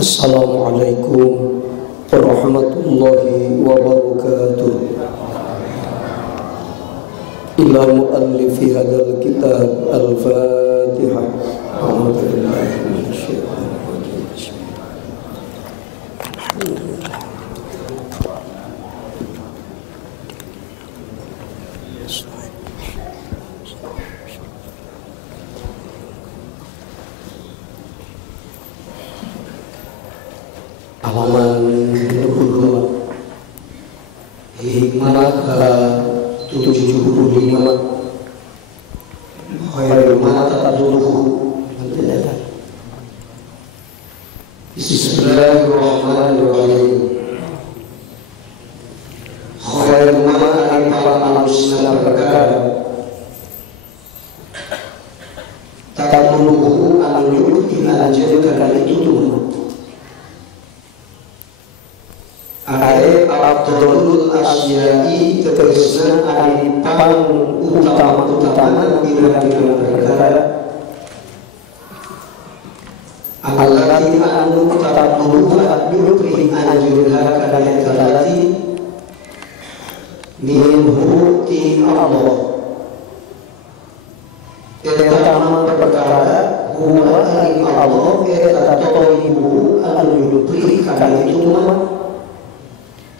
Assalamualaikum warahmatullahi wabarakatuh. Ila muallifi hadzal kitab al-Fatihah. A'udzubillahi minasyaitonir rajim. Halaman 22 hikmah 75 khairul ma tadruhu. Bismillahirrahmanirrahim. Khairul ma al-sunnah perkara tadruhu al-yu'ti al-ajrika itu Ae abdul asyai tegesna ari pang utama pira-pira perkara allati anu tadulu adluhi anjurha kana kalati minhu ti Allah. Pertama perkara huwa Allah eta toibu al-yudri kana itu nama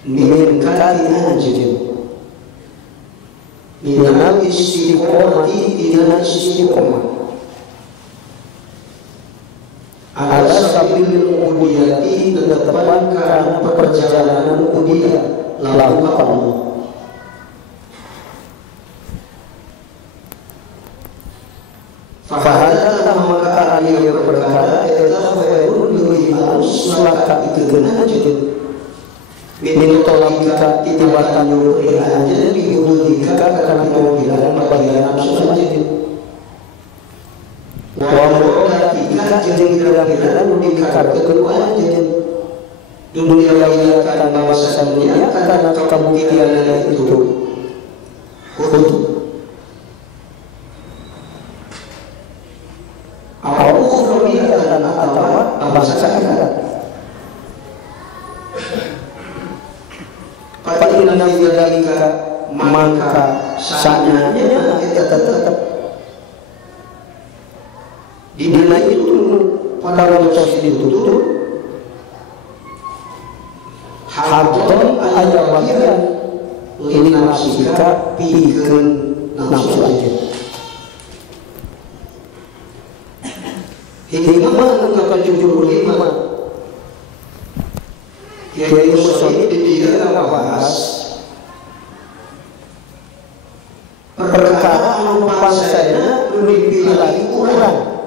minkati anjir minal istiqomati ila istiqomah ala sabil ubudiyati tetapkan karena perjalanan ubudiyah lahu Allah. Fahadha maka aliyah berkata adalah khairun yuhi al-sulaka ikutkan anjir min tolakika titiwatan yuri aja diudika karena pembilan bagian nafsu saja wa mu'latika jeung kira-kira dikarkeun aja dunia lain karena wasannya karena kemungkinan itu aku khuriyatan atau bangsa akhirat. Inna fi dzalika maka sananya tetap di dina itu para tos ditutup hadon aya bagian ini nafsika pikeun nafsu aja hikmah anu ka-75 Kiai Musaid dia bahas perkara anu pangsana nu dipilih urang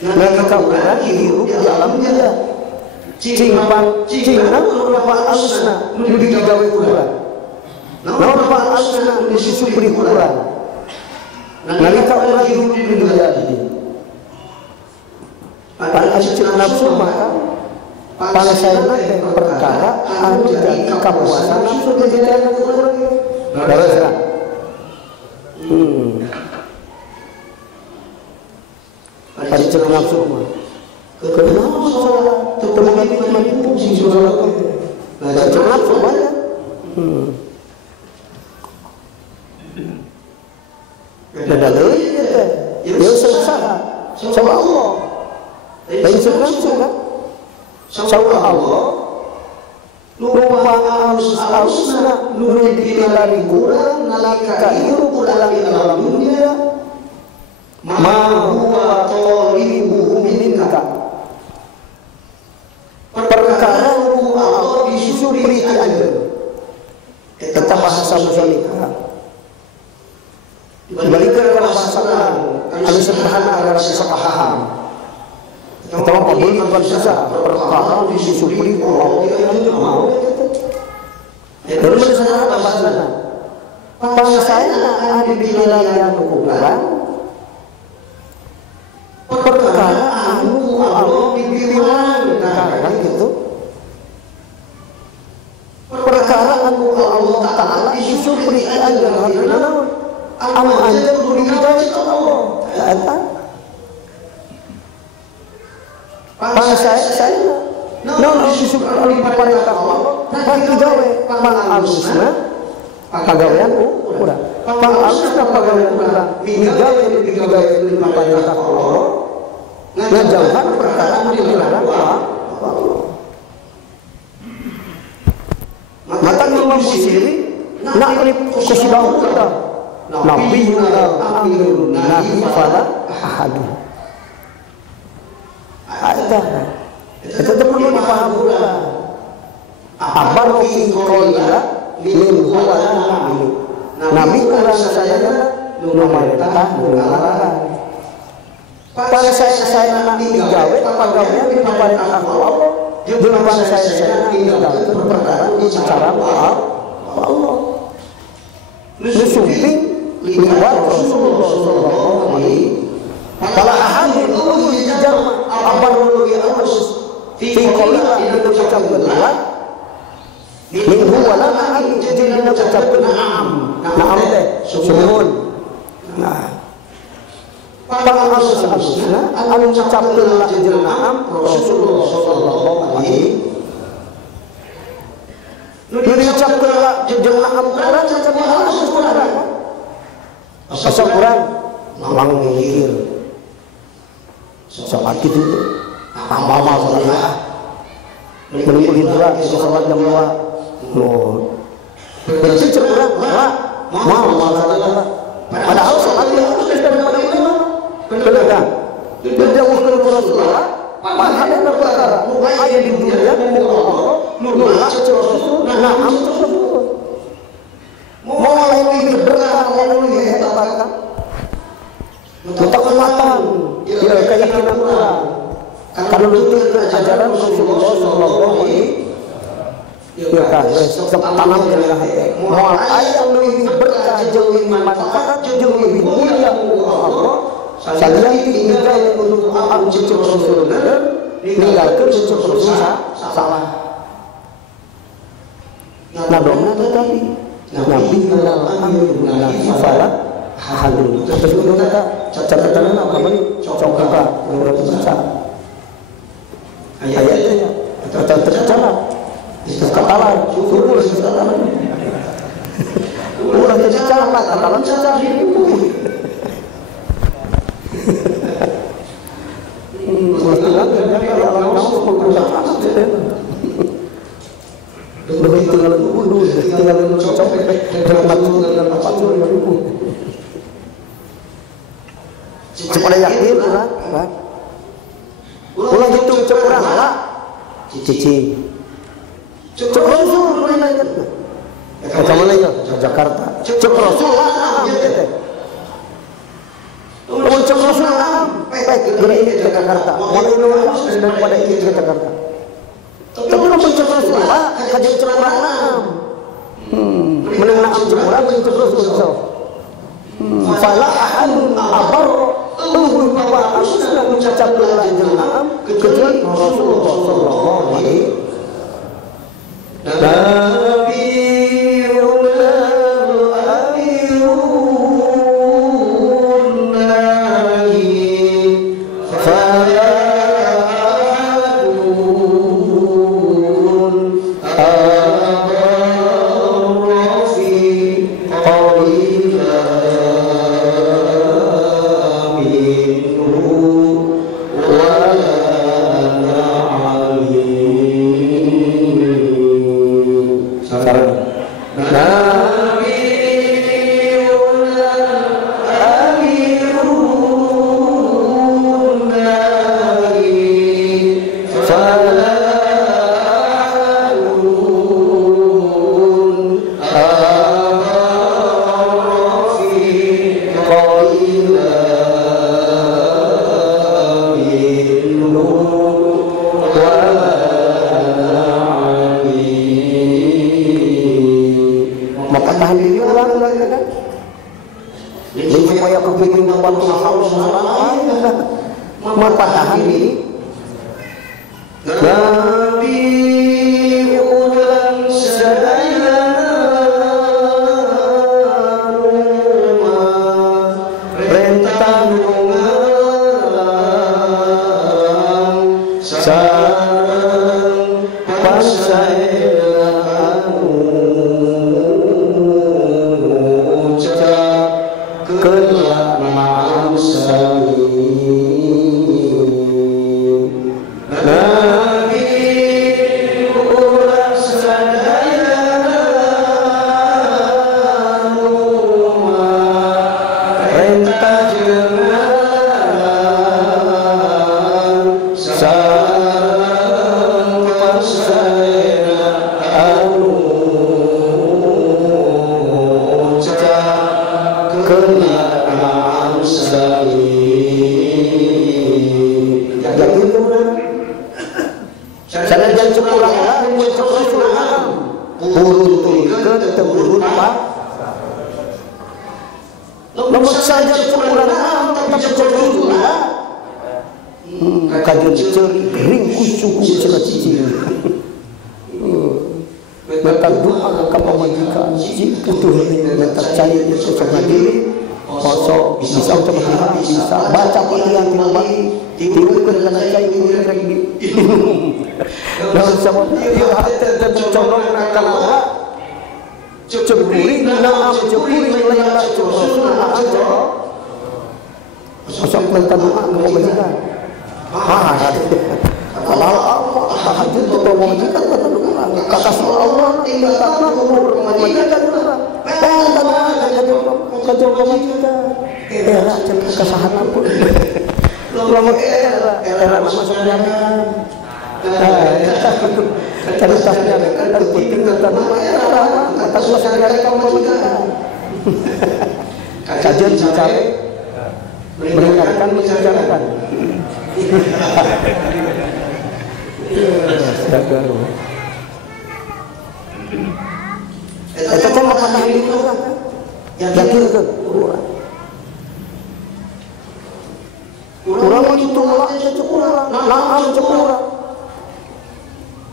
nalika urang hirup di alam dia cingna rupa alusna nu digawe urang rupa alusna nu disupri urang nalika urang hirup di dunia ini pan ascil nafsu maka pangsana teh perkara anu jadi kapuasan nafsu di dalam urang darasna pada cerita nafsu mah kenapa salah teman itu sing salah nah cerita nafsu banyak dan deui teh ya salah sama Allah lain cerita nafsu kan sama Allah lupa alusna nu dipilari kurang nalika hirup ulang di alam dunia ma huwa talibuhu minka perkara huwa Allah disupri aja tetap bahasa musalika dibalikan ke bahasa anu sederhana agar bisa paham atau kabul bukan susah perkara disupri Allah yang mau dan menurut bahasana pangsana anu dinilaian ukuran perkara anu Allah dipilang karena gitu perkara anu Allah Ta'ala disupri agar harina anu anjir diridai Allah Ta'ala saya naon disumpah alih paparentah Allah bagi gawe pangalusna pagawean urang pangalusna pagawean urang migawe alih paparentah Allah ngajauhan perkara anu dilarang Allah. Mata Imam Busiri naklip kusidahu kita nabiyuna amirun nahi fala ahadu. Itu perlu dipahami pula. Abar fi qawla min huwa nabi. Nabi urang sadaya nu marentah nu ngalarang. Para saya nabi gawe pagawean di paparentah Allah. Jeung para saya gawe perkara secara Allah. Nu sumping liwat Rasulullah sallallahu alaihi fala ahadun ulul jarma abar ulul arus fi qawla min ucapkeun Allah min huwa la na'am jeung ucapkeun na'am teh sunuhun. Nah pangalusna anu ngucapkeun la jeung na'am Rasulullah sallallahu alaihi nu diucapkeun la jeung na'am urang cacing urang asa urang lang mikir salat itu amal salat menunggu hiburan itu salat jam 2 oh berarti cek urang mau salat padahal salat itu daripada itu bener kan dia ukur Rasulullah padahal perkara aya di dunia nulak cek Rasul na'am tersebut mau lain berkah mau dihetakan untuk kekuatan ya keyakinan orang karena nuturkeun ajaran Rasulullah sallallahu alaihi ya kan tanam ke dalam hati moal aya nu leuwih berkah jeung leuwih manfaat jeung leuwih mulia Allah salian ti gawe untuk anu cicing Rasul ninggalkeun cicing Rasul salah nadona tetapi nabi halal amirun nabi fala halul terus udah kata catatan apa bang cok buka udah baca ayatnya kata terjala katalan suruh katalan udah terjala katalan saja itu mestilah kalau kamu menggunakan lebih tinggal dulu tinggal cocok dengan apa tuh cepat yakin urang ulah gitu cek urang lah cici cek Rasul mana ya ke mana ya Jakarta cek Rasul lah cek Rasul lah geura ini ke Jakarta mana ini daripada ini ke Jakarta tapi lamun cek Rasul lah kajian cek urang menang naam cek urang cek Rasul fala ahadun abar tunggu bahwa alusna mengucapkeun la jeung na'am kecuali Rasulullah sallallahu alaihi supaya kepiting membantu Allah mempatahan diri Nabi ulang sadaya rentang sarang Sanajan sekuranglah muncul Rasul turun ke temurun Pak. Namun saja sekuranglah tetap sekuranglah. Kajian ceri ringkus suku cepat cici. Minta doa ke pemajikan si putuh ini minta cair di sesama diri. Kosong bisa untuk berhati bisa baca petian timbang tiukan dengan cair kulit lagi. Dalam sama dia hati dan colong nakalawa. Cepuring naam cepuring layla cepuring naam cepuring. Kosong minta doa ke pemajikan. Kalau Allah tahajud itu pemajikan kata doa. Kata Allah minta umur pemajikan doa. Kajol pemajikan era cerita kesahan pun lama era masuk nyaman ceritanya ada penting tentang era mata kelas negara kamu pemajikan kajian bicara mendengarkan membicarakan itu cuma patah itu kan yakin ke kurang itu lah kurang naam kurang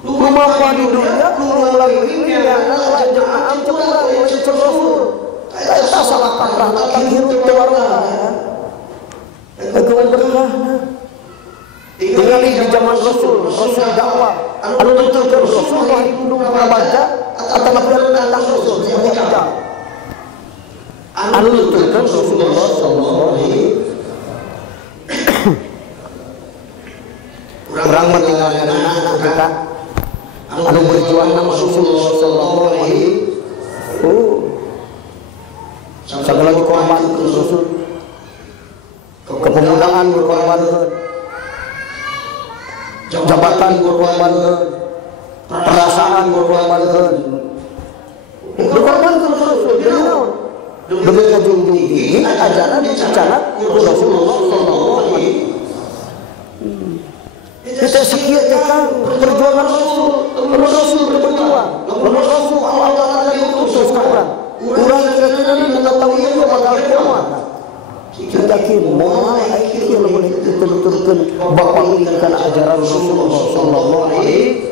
rumah di dunia kurang lagi ini ada naam kurang itu Rasul kita salah kaprah tak hirup warna aku berkah tinggal di zaman Rasul dakwah anu nuturkeun Rasul hidup prabaca atau tentang Rasul menyampaikan anu nuturkeun Rasulullah sallallahu alaihi urang mah tinggal anak kita anu berjuang nama Rasulullah sallallahu alaihi segala korban Rasul kepemudaan berkorban jabatan berkorban perasaan berkorban Rasul demi junjung tinggi ajaran bicara Rasulullah sallallahu alaihi kita sekian kan perjuangan Rasul berjuang Rasul Allah Taala diutus ke orang kira-kira mengetahui dia bakal kuat kita kira moal akhir yang boleh dituturkan bapak ini karena ajaran Rasulullah sallallahu alaihi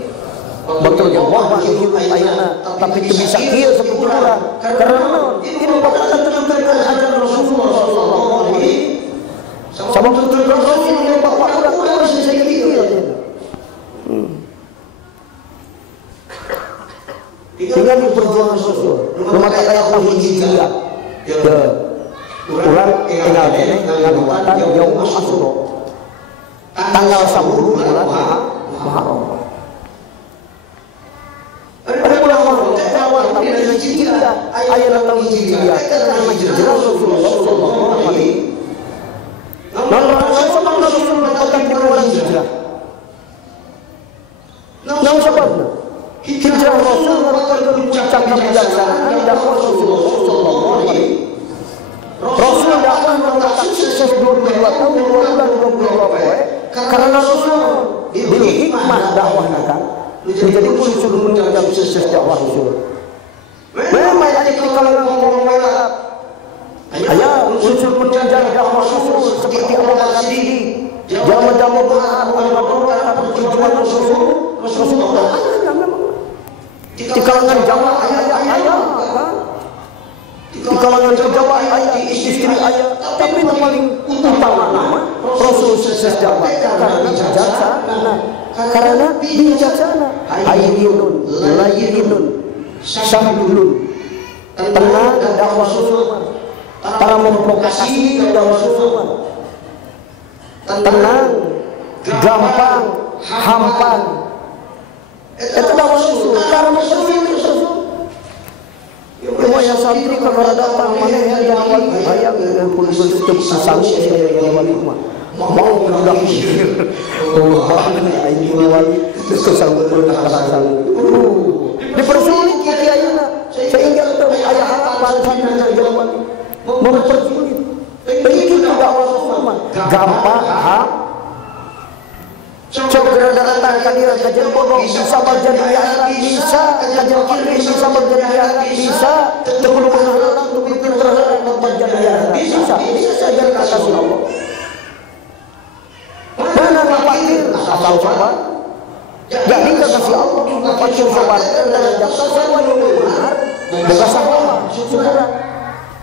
betul jawab hidup ayana tapi itu bisa kira seperti orang karena ini bapak tuturkan ajaran Rasulullah sallallahu alaihi sama tuturkan Rasul yang bapak orang bisa kira tinggal di perjuangan Rasul rumah tak kayak tahun hijriah ulang tinggal ini ngabuatan Yaum Asyura tanggal 10 bulan Muharram ada bulan Muharram awal tahun hijriah ayat tahun hijriah karena hijrah Rasulullah sallallahu alaihi wasallam Rasul mendapatkan bulan hijrah nah sebabnya hijrah Rasul merupakan puncak kebijaksanaan dakwah Rasulullah sallallahu alaihi Rasul dakwah mengatakan sukses 22 tahun 2 bulan 22 poe karena Rasul bil hikmah dakwah kan menjadi unsur menunjang sukses dakwah Rasul. Memang ada di kalangan orang Arab. Aya unsur menunjang dakwah Rasul seperti Abu Bakar Siddiq, jama-jama berharap perjuangan Rasulullah. Di kalangan jamaah ayah di kalangan pejabat ayah istri ayah tapi yang paling utama nama Rasul sukses dakwah karena bijaksana ayyinun layyinun sahidun tenang dakwah Rasulullah tanpa memprovokasi dakwah Rasulullah tenang gampang hampan itu dakwah Rasul karena mempersulit Rasul yang santri kalau datang mana yang jangan wali ayam kulit sanggup yang wali mau udah mikir ini wali sanggup sanggup dipersulit kita ayana sehingga ayah harapan sana jadi wali mempersulit itu dakwah Rasulullah gampang Sok keadaan kadiran kajian bodoh bisa berjadi di akhirat, bisa kajian fakir bisa berjadi di akhirat, bisa terkudu berharap untuk terhadap berjadi di akhirat, bisa jadi kasih Allah. Mana fakir asal sobat jadi kasih Allah, fakir sobat dan jasa semua yang benar bukan sahabat syukuran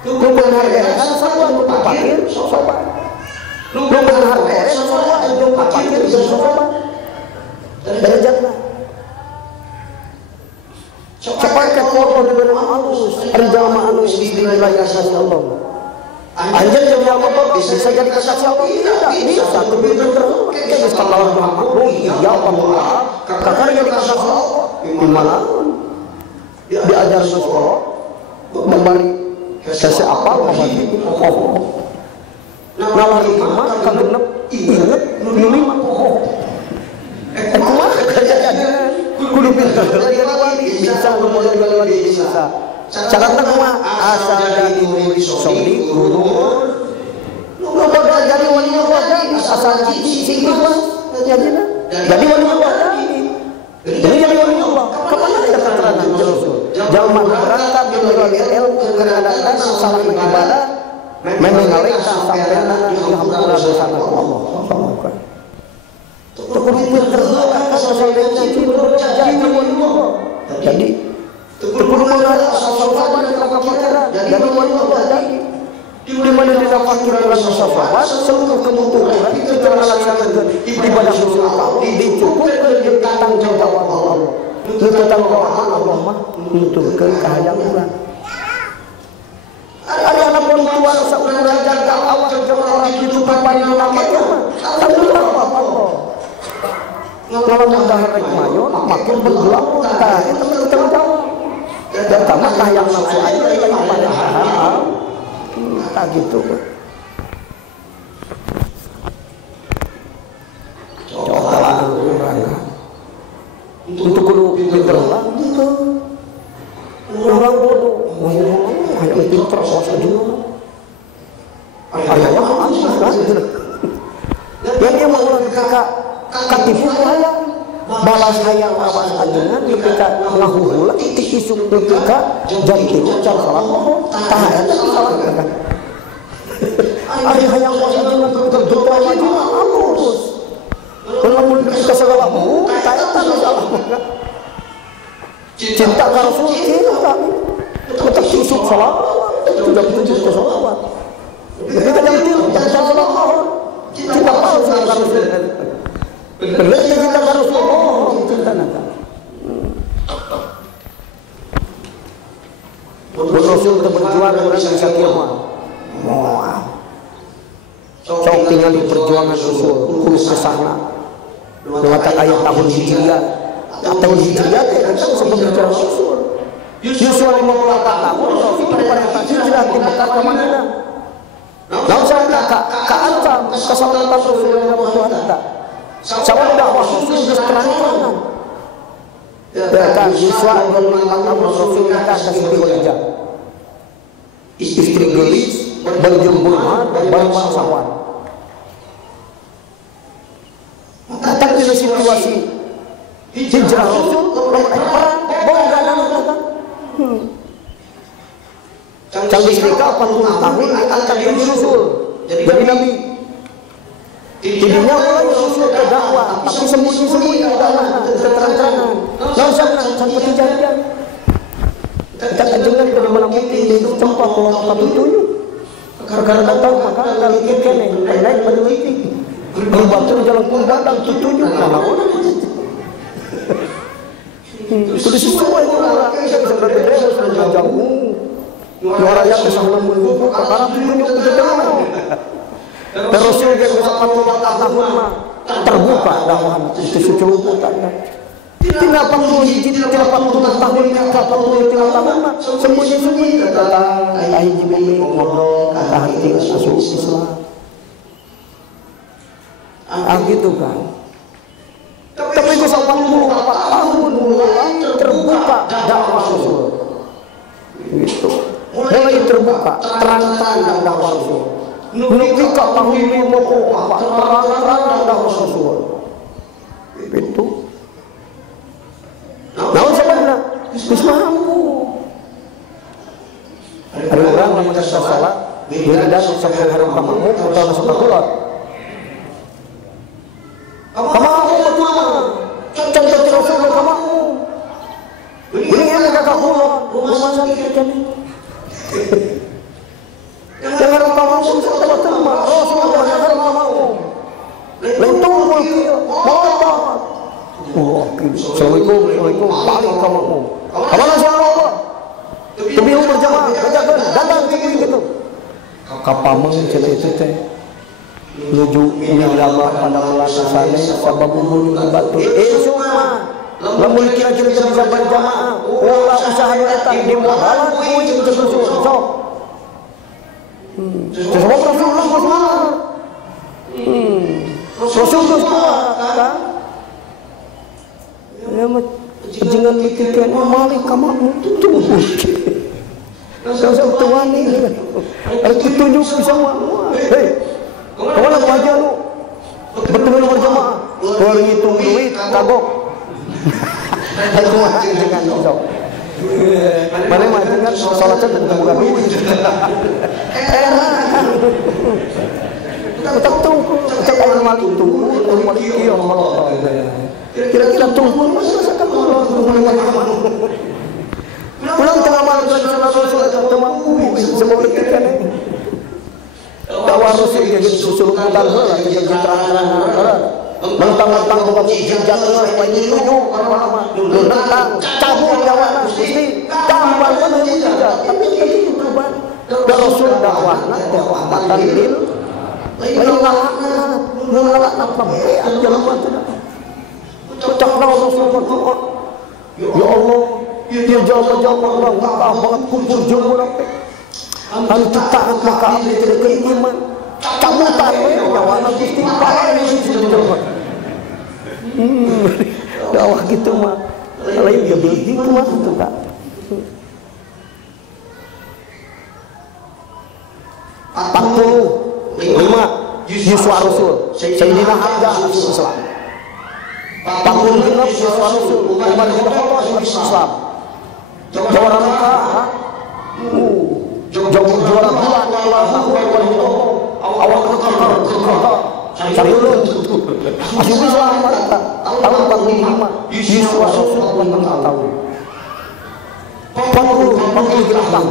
lu menghargai semua untuk fakir sobat, lu menghargai semua untuk fakir sobat derajatnya cepat ke foto dengan halus rijal ma'anus di wilayah kasih Allah. Anjir yang Allah bisa jadi kasih Allah, tidak bisa begitu terus kayak kalau Muhammad ya Allah kakak jadi kasih Allah di mana diajar sekolah memberi kasih apa memberi nalar lima kagenep inget lima kumaha kerjanya kudu pinter bisa ngomong lagi bisa caranya kumaha asal jadi wali soli guru lu bodoh jadi wali Allah asal sing ikhlas jadi wali Allah jadi wali Allah kemana ada keterangan Rasul jalma berangkat melalui ilmu keadaan salah ibadah mengalihkan sampai nana dihampura dosa Allah. Terkumpul terbuka jadi terkumpul mengalir sahabat dan kefakiran dari wali Allah jadi di mana tidak fakiran dan sahabat seluruh kebutuhan kita melaksanakan ibadah khusus Allah dicukupkan dengan tanggung jawab Allah. Kita tanggung jawab Allah mah nuturkeun kahayang ada anak perempuan seumuran jaga awak jangan orang itu paling lama tanggung jawab Allah. Kalau mendahar mayo makin bergelapun tah itu tanggung jawab dan tamat yang nafsu aja lain pada hal tak gitu coba untuk kudu pinter lah gitu orang bodoh hanya pinter awas aja ayah yang aneh kan yang dia mau kakak katipu hayang balas hayang awas ajengan ketika ngahuhula titik isuk ketika jantiru cara salah ngomong tak ada salah kan ari hayang awas ajengan ketika lagi halus kalau mun kita segala mau tak ada salah cinta ka Rasul kita tetap isuk salah sudah tunjuk ke sahabat kita jantiru jangan salah cinta palsu ka Rasul benar kita harus ngomong cinta naga. Rasul berjuang orang bisa kiamat. Moal. Sok tinggal di perjuangan Rasul kudu kesana. Lewat ayat tahun Hijriah. Tahun Hijriah kan sebelum bicara Rasul. Yusuf 54 tahun Rasul pada hijrah di Mekah ke Madinah. Lalu saya keancam kesalahan Rasul yang Tuhan tak. Sama dakwah Rasul terang-terangan. Ya kan, Yusuf mengatakan Rasul kita kasih Khadijah. Istri gelis, berjembul berbangsawan. Tapi di situasi hijrah Rasul, perang, bongga dan belakang. Canggih nikah 40 tahun diangkat jadi Rasul, jadi Nabi. Tidinya mulai Rasul ke dakwah, tapi sembunyi-sembunyi dakwah, terang-terangan. Lalu sampai kejadian. Kita kajengan ke mana mungkin di tempat kalau satu tunjuk. Karena tahu maka kalau kita kene, lain peneliti. Membantu jalan kumbadang tunjuk mana orang. Sudah sesuai orang bisa berbeda sudah jauh. Orang yang kesana menunggu karena tunjuk itu dengar. Rasul yang bisa 40 tahun mah terbuka dakwah itu secukupan. Tidak perlu hiji, tidak perlu tahun, tidak perlu tahun mah sembunyi-sembunyi tentang hiji ngobrol kata hati masuk Islam. Gitu kan. Tapi bisa 44 tahun mulai terbuka dakwah Rasul. Gitu. Mulai terbuka terang-terangan dakwah Rasul. Nukika tahun 54 terang-terangan dakwah Rasul. geus mampu. Ada orang lamun kita salat, wiridan sampai hari makmum atau masuk keluar. Kamu betul mah. Contoh Rasulullah kamu. Ini yang kakak keluar, rumah sakit kan. Jangan kamu sama terima Rasulullah jangan kamu. Lentung dia, apa? Assalamualaikum, balik kamu. Kemana sih Allah? Demi berjamaah, datang ke gitu. Kapameng cerita nuju ulama pada melaksanakan sabab umum batu. Semua lamun kira-kira bisa berjamaah, ulah usaha eta di mohalan kuing tersusun. Sok. Semua Rasulullah. Rasulullah kan? Ya jangan mikirkan malik kamu tunggu. Saya tuan ni. Aku tunjuk semua. Hei. Kemana aja lu? Betul berjamaah. Kalau ngitung duit kagok. Aku mah jangan sok. Mana mah jangan salat dan bukan duit. Kita tunggu, kita orang malik tunggu, orang malik kieu malah. Kira-kira tunggu masakan Allah tunggu mana? Pulang tengah malam Rasulullah temamu semua berkaitan dakwah Rasul yang susul putar heula jeung terang-terang mentang-mentang boga hujat apa ini mentang cabut dakwahna Gusti gampang bener hujat tapi itu ban Rasul dakwahna teh rahmatan lil ngalakna pembean jelema teh ucapna Rasulullah ya Allah dia jawab orang maka banget kumpul jeung urang teh anu taat maka abdi teh iman cabutan we nyawana Gusti paling jelema dakwah gitu mah lain dia beulih kumaha tuh Kak 45 Yuswa Rasul Sayyidina Hamzah Islam 46 Yuswa Rasul Umar bin Khattab Islam juara Mekah juara bulan awal kekar Sarulun masih Islam tahun 45 Yuswa Rasul 46 tahun 40 tahun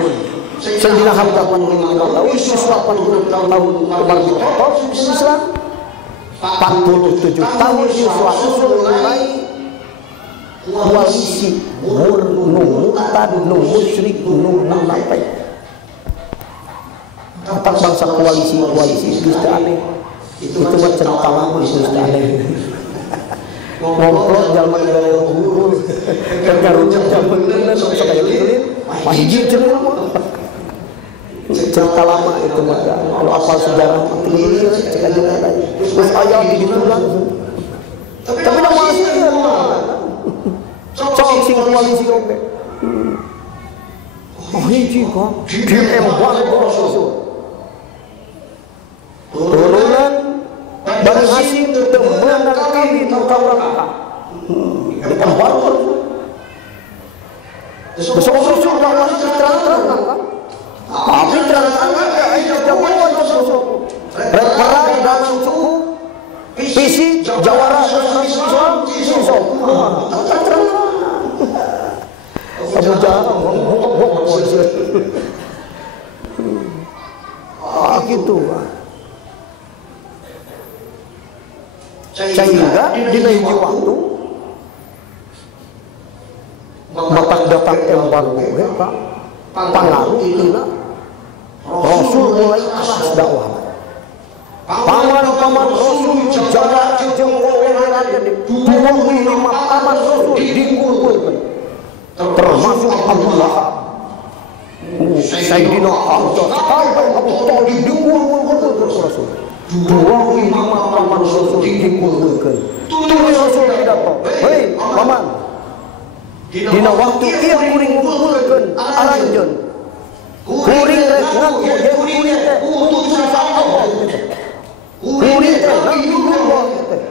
Sayyidina Hamzah 45 tahun Yuswa 40 tahun Umar bin Khattab Islam 47 tahun Yuswa Rasul mulai koalisi murtad musyrik munafik atas bangsa koalisi Gusti aneh itu mah cerita lama Gusti aneh ngomplot jalma negara unggul kan karunya jaman bener sakaya lilin mahiji cerita lama itu mah kalau apal sejarah itu cek aja tadi terus aya di ditulang tapi nama aslinya cok sing koalisi oke mahiji kok DM Rasul turunan Bani Hasyim temenan kami mengkawal Mekah. Bukan baru. Besok Rasul bahwa terang-terang kan. Tapi terang-terang ada jawaban Rasul. Perang dalam suku visi jawara Islam Islam. Terang-terang. Abu Jahal gitu. Sehingga di hiji waktu batak datang embargo Pak pengaruh tina Rasul mulai keras dakwah paman Rasul jalan jeung wewengan jadi 25 paman Rasul dikumpulkan termasuk Abu Lahab Sayyidina Hamzah sampai Abu Thalib dikumpulkan Rasul 25 paman Rasul dikumpulkan. Tulis Rasul pidato. Hei, paman. Dina waktu ieu kuring ngumpulkeun aranjeun. Kuring rek ngaku ye kuring teh utusan Allah. Kuring teh nabi Allah teh.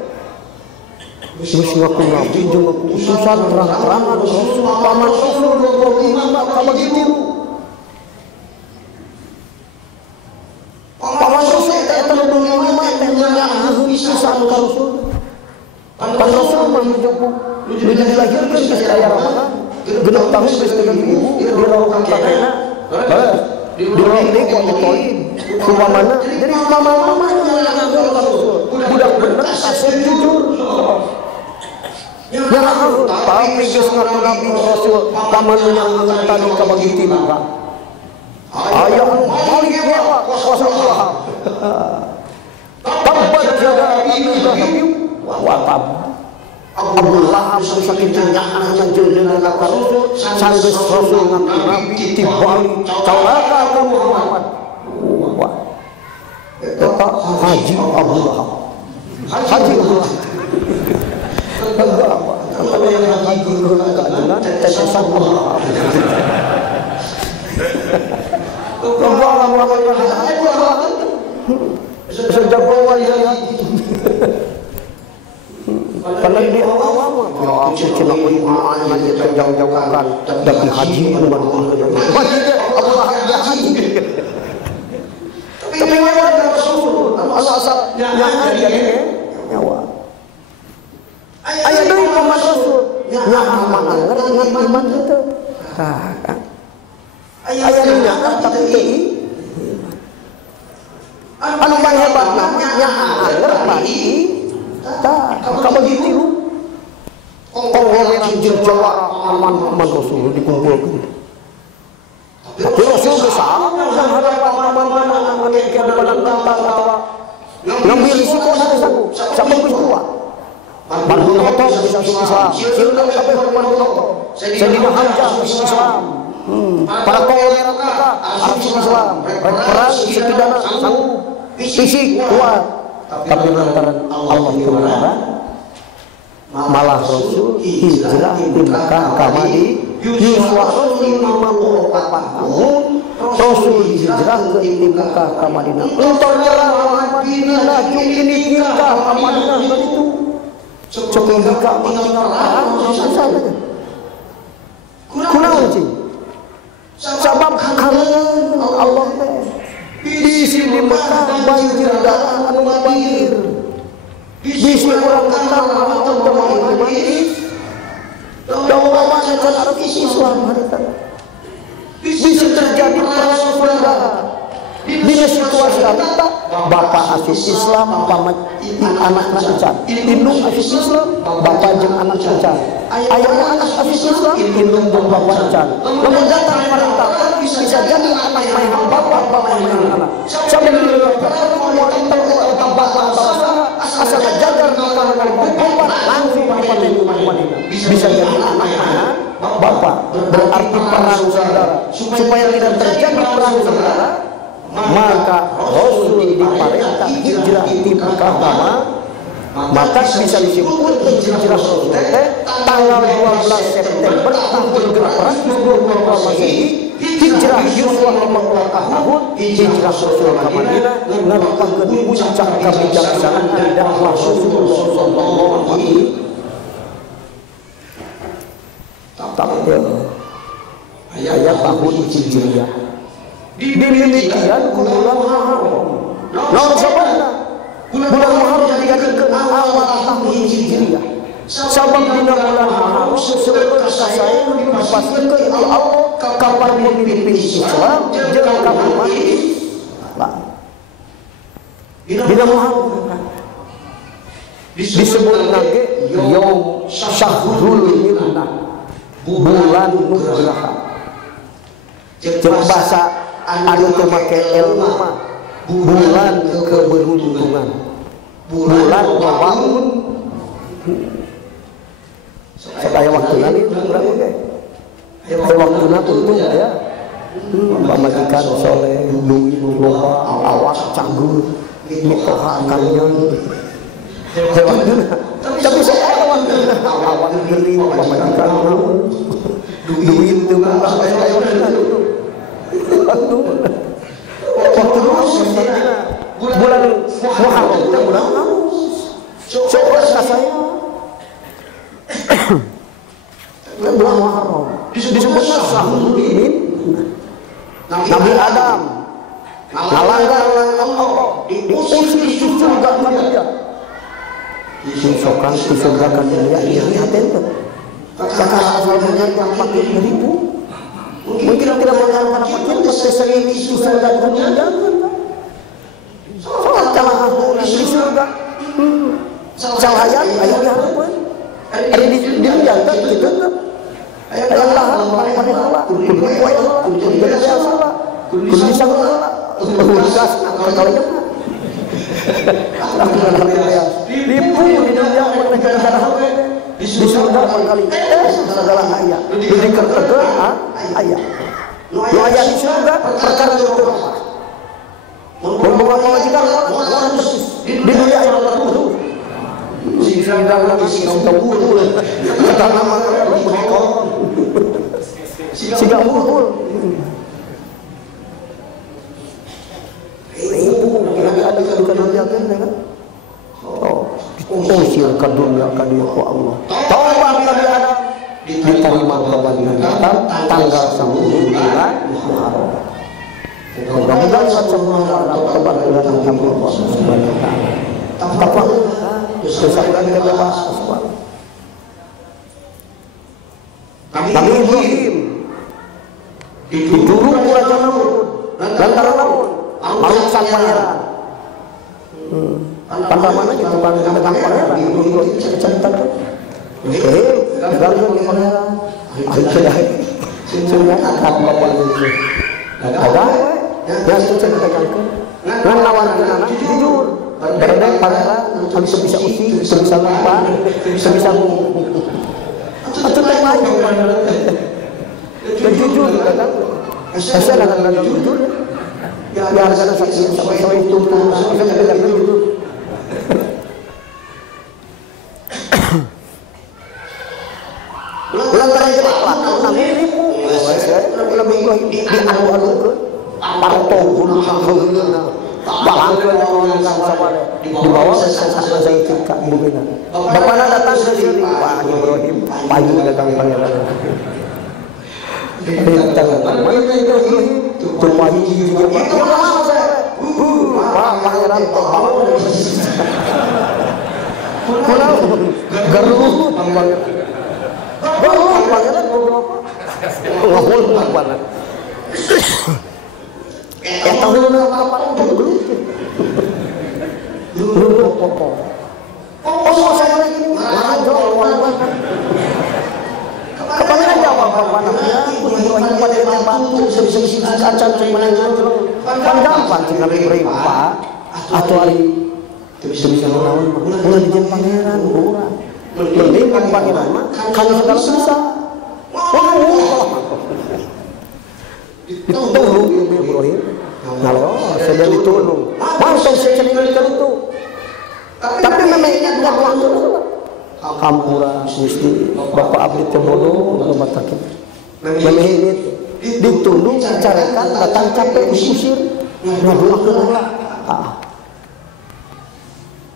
Terus ngaku nabi jeung ngaku utusan terang-terangan Rasul paman Rasul 25 ka bagi 3. Paman Rasul teh eta 25 teh nyaaheun pisan ka Rasul. Pan Rasul mah nu dilahirkeun geus aya Ramadan. Genep tahun geus teu ibu dirohokan pakena. Dirohli ku Thalib. Upamana jadi mama-mama nyaaheun ka Rasul. Budak bener asal jujur. Ya tapi geus ngaku nabi Rasul paman yang tadi ka bagi 3. Ayah balik nyawa kuasa Allah. Tabat jaga Abi Watab. Abu Lahab saking nyahna jeung ka Rasul sanggeus Rasul ngaku nabi tibalik calaka ka Muhammad. Wah. Eta Haji Abu Lahab. Haji Abu Lahab. Enggak apa. Kalau yang haji heula ka ajengan tetesan Abu Lahab. Sejak awal ya. Karena di awal ya aku cina iman aja terjauh-jauhkan dari haji bukan haji Abu Lahab dia haji. Tapi nyawa dari Rasul Allah asal nyawa dia nyawa. Aya deui paman Rasul nyawa manganger ngan iman itu. Aya nyawa tapi teu anu paling hebat namanya anger mati tah ka bagi 3 konglomerat jeung jawara aman Rasul dikumpulkeun. Tapi Rasul besar dan hadapan aman-aman ngambil kebenaran tentang atawa ngambil risiko satu sampai kuat. Bandung Hoto bisa masuk Islam. Siapa kabeh Bandung Hoto. Sayyidina Hamzah masuk Islam. Para konglomerat kita masuk Islam. Perang setidaknya sanggup fisik kuat. Tapi lantaran Allah kebenaran malah Rasul hijrah di Mekah ka Madinah. Rasul 54 tahun Rasul hijrah ke Mekah ka Madinah. Untuk nyerang Madinah jeung ini nikah ka Madinah dan itu sebelum nikah Madinah saja. Kunaon cing? Sabab kangen Allah teh. Di sini Mekah banjir darah anu banjir. Bisi orang kata untuk teman-teman dakwah kan arti Islam harita. Bisa terjadi perang saudara. Di situasi kita bapak asis Islam paman anak encan. Indung asis Islam bapak jeung anak encan. Ayahnya anak asis Islam indung jeung bapak encan. Lamun datang perintah bisa jadi anak main bapak main anak. Sampai bapak asal jajar makanan obat langsung panen Madinah. Bisa jadi anak bapak berarti perang saudara. Supaya tidak terjadi perang saudara, maka Rasul diperintah hijrah di Mekah. Maka bisa disimpulkan hijrah Rasul tanggal 12 September tahun 1822 Masehi. Hijrah Yusuf 50 tahun hijrah Rasul ke Madinah ngarupakeun puncak kebijaksanaan dakwah Rasulullah sallallahu alaihi wasallam. Ayat tahun Hijriah. Demikian bulan Muharram. Naon sababna? Bulan Muharram dijadikeun awal tahun Hijriah. Sabab dina bulan Muharram sebenarnya saya dipastikan oleh Allah kapan pemimpin Islam jeung kapan Islam. Dina Muharram disebut nage Yaum Syahrul Minnah, bulan nugraha. Jeung basa anu teu make ilmu mah bulan keberuntungan, bulan membangun. Saya waktu nanti berapa ya? Waktu nanti untung ya. Pemajikan soleh, duit loba, awak canggur, mitoha kanyon. Tapi saya waktu awak geli, pemajikan duit itu bukan saya waktu bulan Muharram, bulan Muharram. Coba saya bulan Muharram. Disebutnya Syahrul Min. Nabi Adam ngalanggar Allah, diusir di surga manusia. Disokan di surga kan dia ini hati itu. Sekarang asalnya yang pakai ribu. Mungkin tidak mengatakan pakai pasti sering di surga kan jangan. Soal kalau di surga. Salah ayat di harapan. Ada di jantan kita kan. Ayat lahar pada Allah. Kudu kuat Allah. Kudu biasa Allah. Kudu bisa Allah. Gas kalau aku kan ya. Lipu di dunia mereka hal di surga kali. Segala ayat. Dikertekeun ayat. Nu ayat di surga perkara itu. Membawa kewajiban orang di dunia ayat itu. Sidang lagi tahu kata nama sidang muncul ibu lagi ada bukan jaga kan usir ke dunia ke dia ku Allah taubat Nabi Adam diterima kembali tanggal 10 bulan Muharram. Mudah-mudahan semua taubat bulan Allah Subhanahu wa taala. Takwa sesuatu kita bebas. Nabi Ibrahim didurung Raja Namrud lantaran namun makhluk sang pangeran. Pada mana gitu tentang pangeran itu cerita tuh. Oke, ganggu pangeran. Sudah akan bapak itu. Ada yang cerita ganggu. Ngan lawan anak jujur. Berada pangeran habis bisa usi, bisa lupa, bisa ngomong. Atau lain dan jujur kan saya dengan jujur ya karena saksi sampai itu saya jujur lantaran cepat nabi ribu lebih di anu-anu ke parto bulu hanggeuna balangkeun orang sabar di bawah saya tingkat bukina bapana datang ke sini Pak Ibrahim payu dagang pangeran tangan mana Ibrahim tuh payu juga Pak pangeran terbangun pulau garuh pangeran ngomong apa tahu apa dulu pokok saya lagi ini ngajol kepanggil jawab apa namanya Ibrahim pada bantu sebisa kacan cuma ngajol kan gampang sih Nabi Ibrahim Pak atau hari bisa melawan mulai dijadikan pangeran orang mending pangeran mah kan segala bisa ditolong Ibrahim kalau sudah ditolong langsung saya ceritakan itu tapi memang ingat nggak waktu kampura mesti bapak abdi tebodo rumah sakit memang ini ditunduk dicarikan datang capek diusir ngadu ke Allah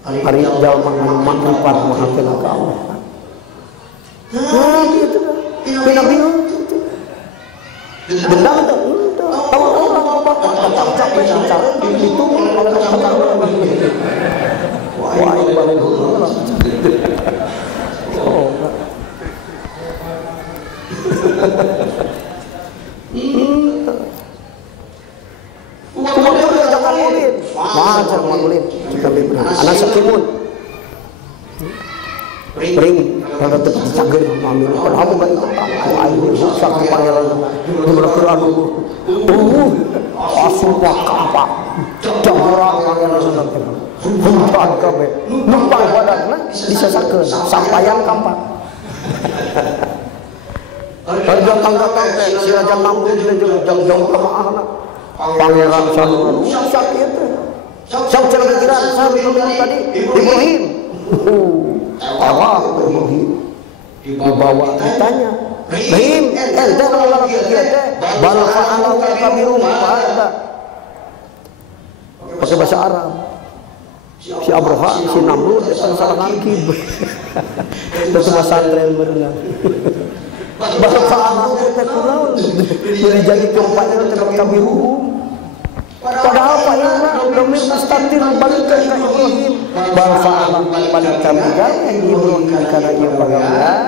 hari jauh manfaat menghasil ke Allah gitu Nabi dendam itu tahu orang apa capek itu oleh wah ini balik jangan murid wajar murid anak sekimun ring kalau tetap cager ambil kamu kan ayo rusak pangeran berkeran asumpah kampak jangan pangeran sudah hujan kabeh numpang badanna disesakeun sampayan kampak harga tangga-tangga si Raja Namrud jeung jauh kemaahna pangeran saluran rusak itu sang cergeran saluran tadi Ibrahim Allah Ibrahim dibawa ditanya Ibrahim ente orang kieu teh bal fa'alahu kabirum fa'ada pakai bahasa Arab si Abraha si Namrud eta salah ngangkib itu bahasa tren berenang bahasa anak kita kunaon jadi keempatnya tetap kami padahal Pak Yana demi mustatir balikan ke Ibrahim bahasa anak balik kami kan Ibrahim karena ia pagawean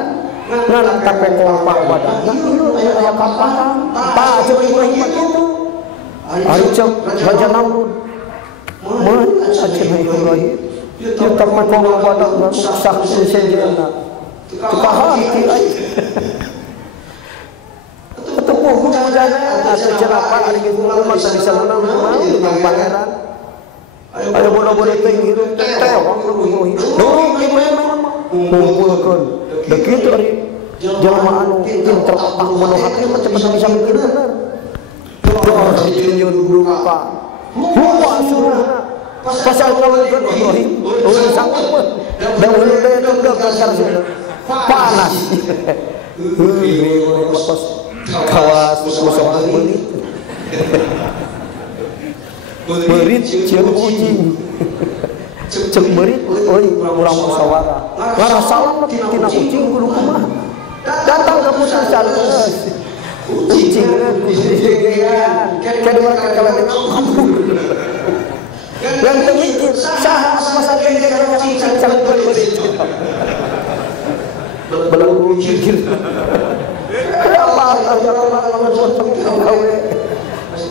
ngan tapi kompak badan ieu aya kapahan Pak cek Ibrahim begitu ari cek Raja Namrud mun cek Ibrahim kita makan badan rusak sejenna kepaham ki tepuh mujana atau cenapa ari geus umat tadi salana yang pangeran ayo bodoh-bodoh teh hirup teh tewang durung Ibrahim ngumpulkeun begitu ari jelema anu pinter otak manu hati mah cepet bisa mikir bener dijunjun duka huwa suruhna pasal ngomongkeun Ibrahim ulun sanggup da ulun teh tunduk ka sarjana panas lepas kawas musoah berit cieun ucing cek berit euy urang musyawarah ngara salam tina ucing kudu kumaha datang ke putusan ucing gegean kedua kekalan yang temikir saha masa genggean ucing cang berit belum mikir apa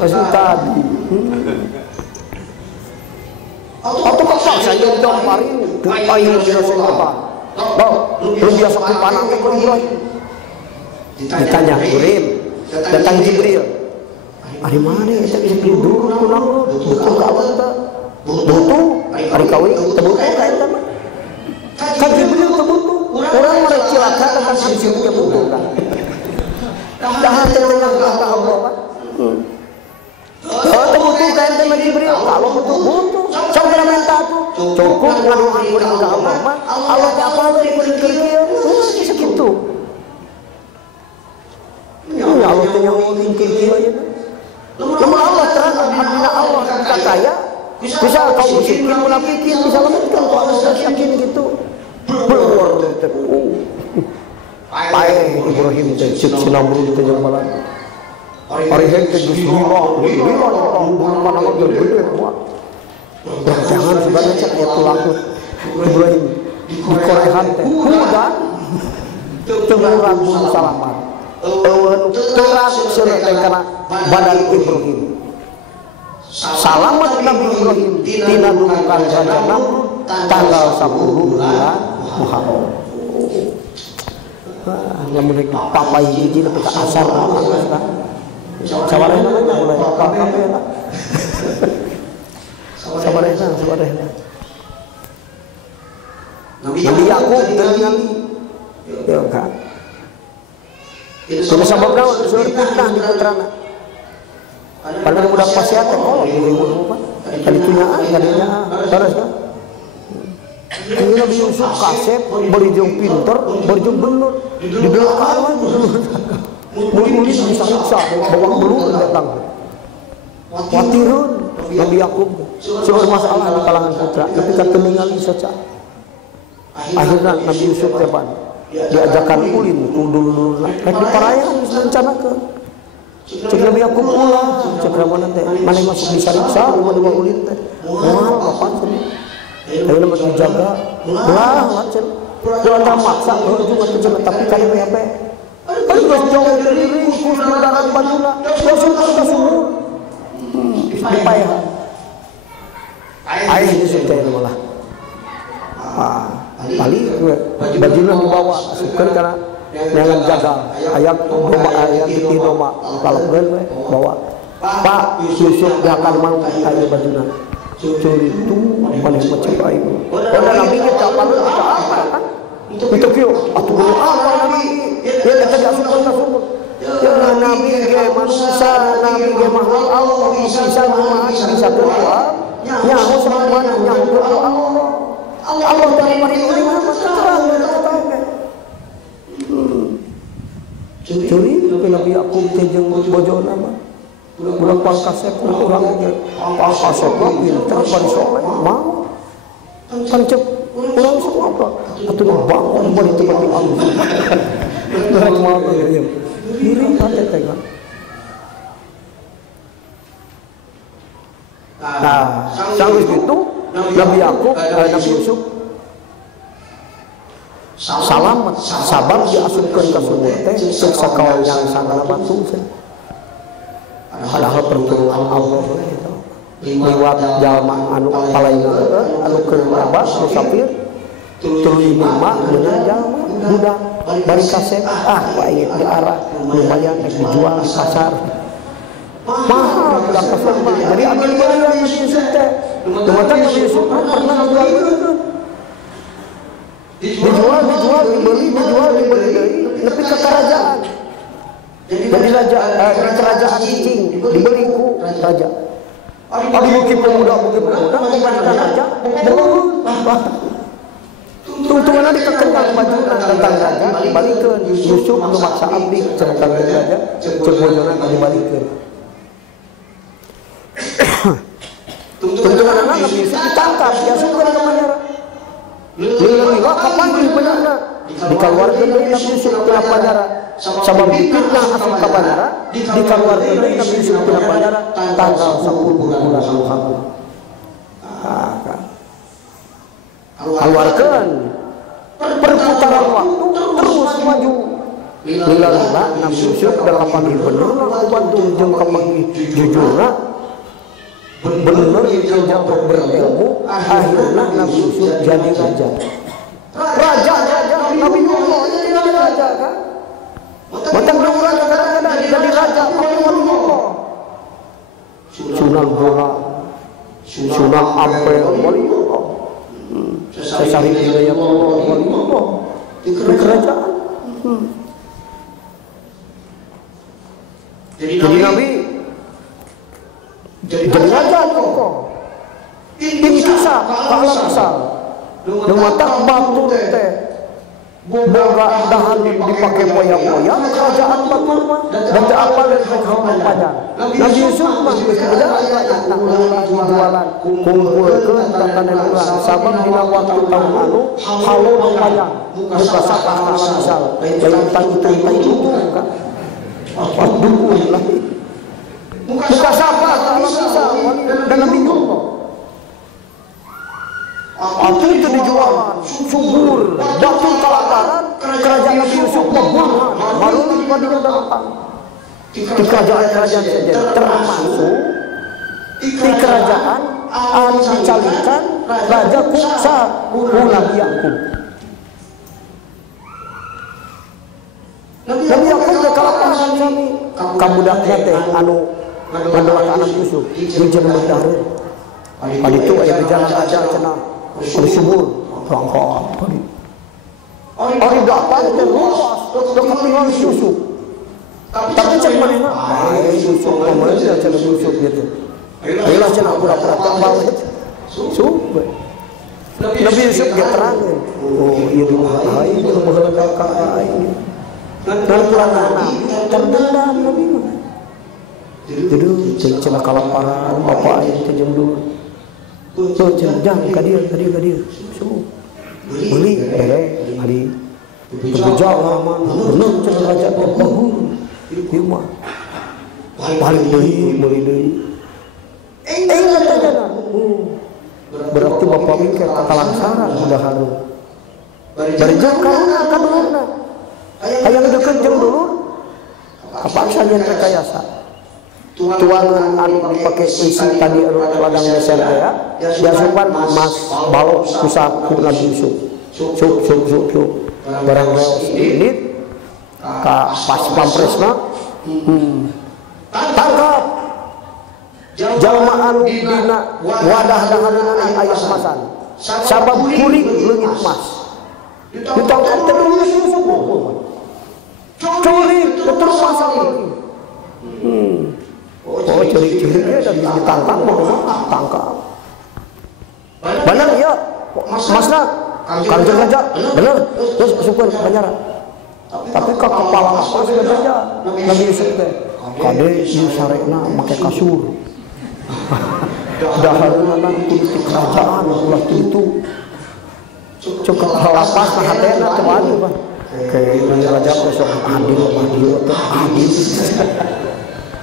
masih tadi atau kepaksa jadi domparin ayo biasa depan lu biasa kepanang ke Ibrahim ditanya Ibrahim datang Jibril hari mana kita bisa dulu kunang butuh kawan tak butuh hari kawin terbutuh kain tak kan Jibril terbutuh orang mereka cilaka tentang sisi-sisi butuh kan dah tengah kata Allah kan kalau butuh kain tema Jibril kalau butuh sampai minta tuh cukup ngaduan kuring ke Allah mah Allah apa dari kuring kerja segitu ya Allah teh yang kuring kerja ya namun Allah terang hadina Allah kita kaya bisa kau miskin munafikin bisa lembutkan kau Allah yakin gitu berluar teh pae Ibrahim teh cek Namrud teh jeung balan ari henteu geus lima orang mana mah gede kuat jangan sebenarnya cek aya tulang Ibrahim di korehan teh hudan teu rambut salaman eueun terang seureuh teh kana badan Ibrahim salamat Nabi Ibrahim tina dudukan Raja Namrud tanggal 10 bulan Muharram lamun papai hiji nepi ka asar kan sabarehna nya mulai apa-apa sabarehna Nabi Yakub dengan ya enggak itu sababna sueur fitnah di putrana padahal budak pasiat teh kolot ibu apa kali tunaan kalinya terus kan ini Nabi Yusuf kasep beri jeung pinter beri jeung bener di belakang lagi murid-murid bisa bawa belur datang watirun Nabi Yakub seueur masalah di kalangan putra tapi kan ningali saja akhirnya Nabi Yusuf teh diajakan ulin ku dulur rek diparayaan geus rencanakeun cek Nabi Yakub ulah cek ramana teh mane masuk disariksa rumah dua ulin teh moal kapan sih ayeuna mah dijaga ulah macet ulah maksa juga tujuan tapi kali apa kan geus jauh dari ringkus darat bajuna geus sudah ka sumur dipaehan aya Yusuf teh malah balik bajuna dibawa sukeun kana jangan jaga ayat domba ayat titi domba kalebkeun we bawa Pak Yusuf dia akan mau aya bajuna curi itu mana macam aing udah nabi kita apa kan itu kieu atuh apa nabi dia kata dia sumur ya nabi ge manusia nabi ge makhluk Allah bisa bisa berdoa nyaho sama mana nyaho berdoa Allah dari mana terang curi ke Nabi Yakub teh jeung bojona mah budak palkasep urang ge palkasep pinter bari soleh mau kan cep urang sok apa atuh bangun bari tempat di Allah Rek mau ya. Diri hati teh kan. Nah, sanggeus kitu Nabi Yakub, Nabi Yusuf salamet sabab diasupkeun ka sumur teh ceuk sakawan yang sangana batu cenah. Padahal pertolongan Allah gitu. Liwat jalma anu palaina anu keur abas musafir tuluy lima beunang jalma budak bari kasep baik di arah lumayan dijual di pasar. Mahal budak kasep mah. Jadi ambil belian di Yusuf teh. Dumateng di Yusuf pernah jual beungeun. Dijual dibeli deui nepi ke kerajaan. Jadi raja kerajaan cicing dibeli ku raja. Ari bukit pemuda kebanyakan raja beuh. Tungtunganna dikekenang bajuna tentang raja dibalikeun Yusuf nu maksa abdi cenah kangge raja ceuk bojona dibalikeun. Tungtunganna Nabi Yusuf ditangkap diasupkeun ka penjara. Lila kapanggih beunangna dikeluarkeun deui Nabi Yusuf tina penjara. Sabab dipitnah asup ka penjara dikeluarkeun deui Nabi Yusuf tina penjara tanggal 10 bulan Muharram. Keluarkeun perputaran waktu terus maju. Lila Nabi Yusuf da kapanggih bener kubantu jeung kapanggih jujurna bener jeung berilmu akhirna Nabi Yusuf jadi raja. Raja Nabi Yusuf jadi raja kan? Macam orang kadang-kadang jadi raja pakai Nabi Yusuf. Sunan Bonang, Sunan Ampel, wali Sesari Hidayat wali di kerajaan. Jadi Nabi jadi raja kok. Ini kisah kalah besar. Dumateng batu teh boga dahan dipakai poya-poya kerajaan batur mah dan teu apal kaum panjang. Nabi Yusuf mah geus beda nak jualan kumpulkeun tantanan urang sabab dina waktu taun anu halu panjang muka sapah kana misal lain tai itu kan. Apa dukun lah. Muka sapah kana misal dan Nabi Yusuf Atu itu dijualan, subur, batu kelaparan, kerajaan Nabi Yusuf membul, baru dibandingkan datang. Di kerajaan-kerajaan saja, termasuk di kerajaan anu dicalikan Raja Kuksa Nabi Yakub. Nabi Yakub teh kelaparan sami, kabudaknya teh anu ngadolak anak Yusuf, jeung berdahar. Pada itu aya jalan aja cenah. Ada subur, rangkap. Ari dapat dan luas, dekat dengan Yusuf. Tapi cek mana? Yusuf, kemarin dia cek Yusuf gitu. Ayolah cek pura-pura tambal. Subur. Nabi Yusuf dia terangin. Oh iya di mana? Ini berhala kakak ini. Dan pulang anak terdendam Nabi. Jadi cek kelaparan bapak ini kejam dulu. So jangan kadir semua beli hari berjauh lama benar cerita raja bangun di rumah paling beli berarti bapak mikir kekalangsaran sudah halu dari jam karena akan dulurna ayang deket jam dulur apa saja rekayasa tuangan anu dipakai isi tadi ladang meser ya diasupan emas balok kusaku Nabi Yusuf suk barang reos ini ka pas pampresna tangkap jalma anu dina wadah dahareunna aya emasan sabab kuring leungit emas ditangkap teh Yusuf curi terus masak lagi oh curi-curinya dan ditangkap tangkap benar ya masna kalau saja benar terus syukur penjara tapi ke kepala apa sudah saja Nabi Yusuf teh kade sarekna make kasur dahareunna nanti di kerajaan ulah itu cukup lapas nah hatena teu anu kayak raja besok adil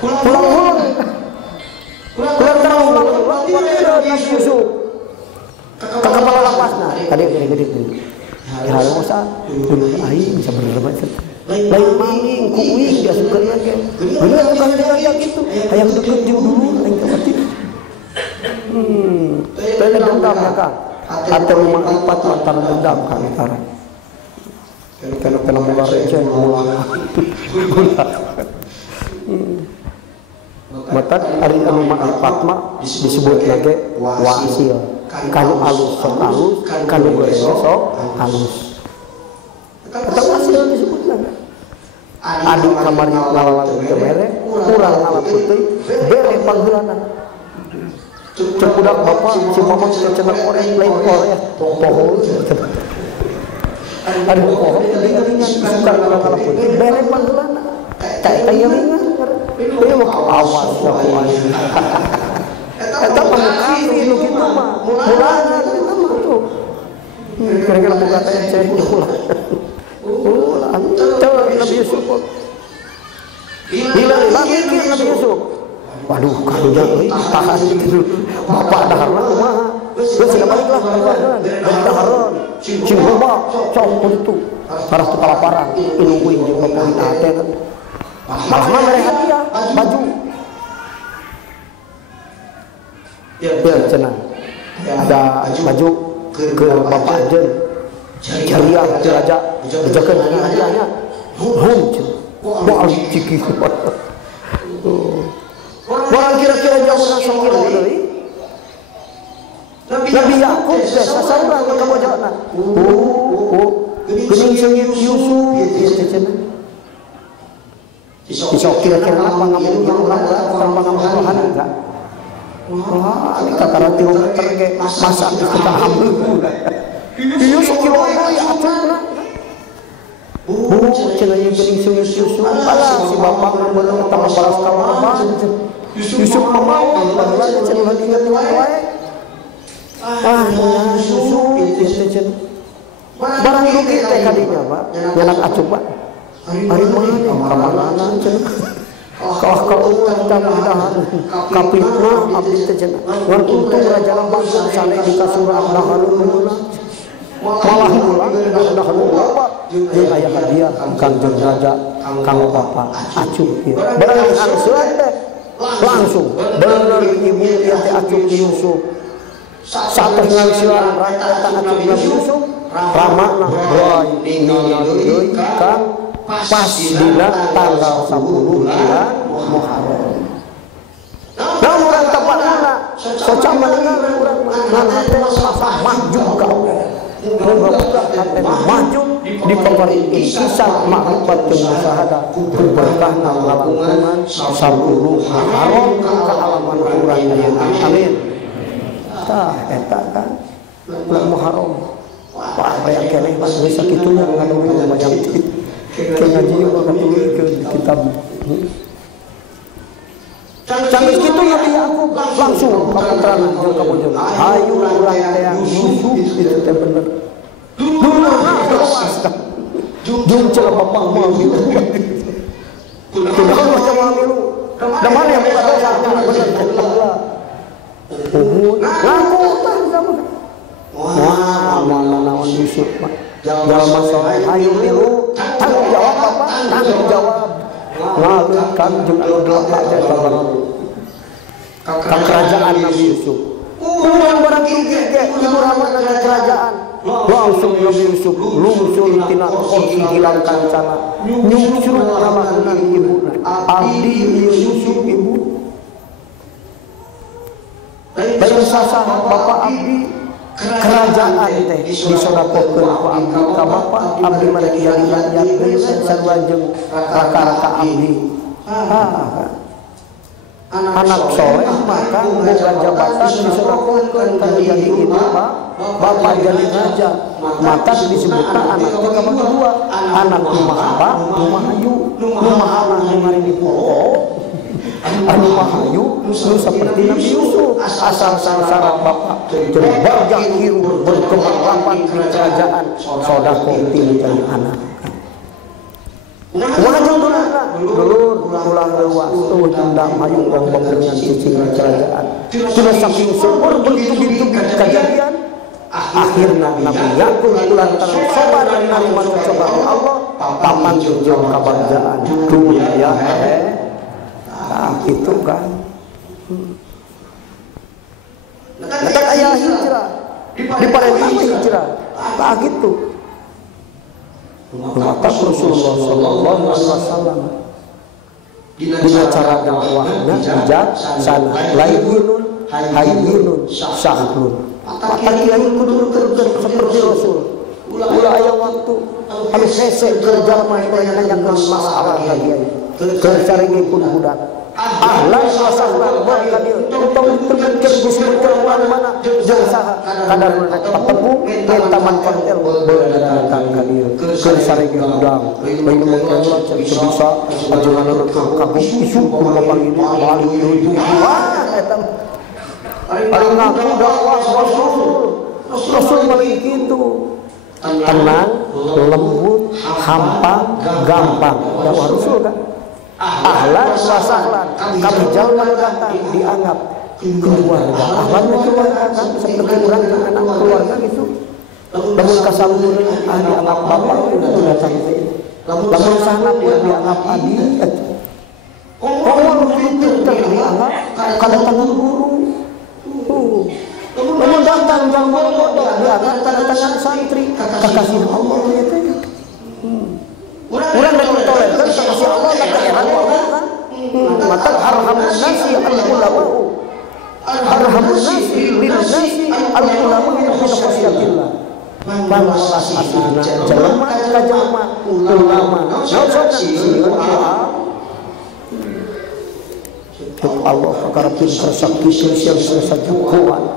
pulang terang Nabi Yusuf ke kepala lapasnya tadi gede ya ada masa dulu aing bisa bener-bener lain maling kuing dia suka lagi bener bukan dia gitu yang deket dulu aing khawatir tadi dendam ya Kang atau rumah empat antara dendam Kang antara kena mula receh mata hari anu empat mah disebut lagi wasil kanu alus sok alus kanu goreng sok halus kata wasil disebut lagi adi kamari ngalalang teu mere kurang ngalaputeui bere panggeulana cek budak bapak si mama cenah korek lain korek pohon ada pohon ringan suka ngalaputeui bere panggeulana cai ringan ieu mah awas aku anjing eta pangkafir nu kitu mah mulana eta mah tuh kira-kira boga teh cek ulah Nabi Yusuf bila mikir Nabi Yusuf waduh karunya tahan bapak daharan kumaha geus sila baliklah daharan cing loba sok itu harus kelaparan iluwing jeung bapak teh malah mah mere hadiah baju ya cenah ada baju ke bapak ajen jariah raja bejakeun hadiahnya wah ciki orang kira-kira jauh langsung deui Nabi Yakub teh sasaurang ka kabojana geuning seungit Yusuf ieu cenah isok kira-kira apa ngamun ngamun enggak wah ini kakaranti meter ge masak di kita ambil Yusuf kilo ya atuh cenah yang geuning seungit Yusuf pala si bapak ngeureun tambah balas kawan Yusuf mau baheula cenah diinget-inget wae Yusuf ieu cenah barang rugi teh kadinya Pak nyanak acuh Pak hari mana kamanana cenah kalah kaulah kita mudahan kapitna abdi teh cenah ngan untung raja bangsa sale di kasurah dahareun meunah malah ulang dahareun loba jeung aya hadiah Kangjeng raja kanggo bapak acuh ieu barang angseun teh langsung bener ibu ieu teh acuh Yusuf sates ngangseun rakyat acuh Nabi Yusuf ramana boy ningali Kang pas dina tanggal 10 bulan Muharram. Nah urang tepatna socaman urang mana teh maju gawe. Muga-muga teh maju di pemerintah kisah makrifat jeung musyahadah berkahna ngalangungan 10 Muharram ka alaman urang ayeuna. Amin. Tah eta kan bulan Muharram. Wah aya keneh pas geus sakitunya ngaduwe macam kitu. Ngaji yang bakal tulis ke kitab sampai segitu Nabi Yakub langsung keterangan yang kamu jawab ayo urang teh Yusuf itu teh bener dulu jung celah bapak mau gitu tidak macam mau da mana yang buka dosa yang bener ngaku tah sama wah naon Yusuf Pak dalam masalah ayo milu tanggung jawab apa? Tanggung jawab ngalurkan jeung anu delak aja ka kerajaan Nabi Yusuf kurang barang rugi ge ibu ramah dengan kerajaan langsung Nabi Yusuf lungsul tina kursi hilang kancana nyungsur ramahunan ibuna abdi Yusuf ibu bayi sasah bapak abdi kerajaan teh disodakokeun ku abdi ka bapak abdi mah jadi rakyat deui sarua jeung raka-raka abdi anak soleh maka boga jabatan disodakokeun ka jadi ibu bapak jadi raja maka disebutna anak teh ka dua anak rumah abah rumah ayu rumah anak nu ngari dipoko anu mahayu nu seperti Nabi Yusuf asal sangsara bapak terbarjak hirup berkembang lapan di kerajaan sodako tinggal anak Wajang dulur pulang lewas tundang hayung orang pemberian cicing kerajaan. Sudah saking sumur bertubi-tubi kejadian. Akhirnya Nabi Yakub lantaran sabar dan nerima cobaan Allah paman jeung kabagjaan dunia nah gitu kan. Letak ayah hijrah di paling hijrah tak gitu. Maka Rasulullah Sallallahu Alaihi Wasallam dengan cara dakwahnya bijaksana, layyinun hayyinun sahlun. Maka kiai kudu seperti Rasul. Ulah aya waktu anu hese kerja mah yang masalah kiai. Kerjaringe pun budak. Ahlan wasahlan wa kadir utang terkenceng disebutkan mana jeung saha kadar rek patemu taman kontel beuleutan kadir kerjaringe budak bayi mengkeula bisa ajengan kagung isu kumaha ini paling itu eta ari ngaku dakwah Rasul paling kitu tenang lembut hampang gampang dakwah Rasul kan. Ahlan wasahlan kami jalma datang dianggap keluarga. Ahlan keluarga kan seperti orang yang anak keluarga gitu. Namun kasaluran dianggap bapak itu datang. Namun sangat dianggap adik. Orang pintar dianggap kedatangan guru. Namun datang jalma bodoh dianggap kedatangan santri kekasih Allah gitu. Urang dan toleran kasih Allah tak heran kan. Maka arhamun nasi al-ulama. Arhamun nasi bil nasi al-ulama min khasyatillah. Bangsa asina jelema ka jelema ulama. Nausana sieun doa. Tuk Allah perkara pintar sakti sosial sajukuan.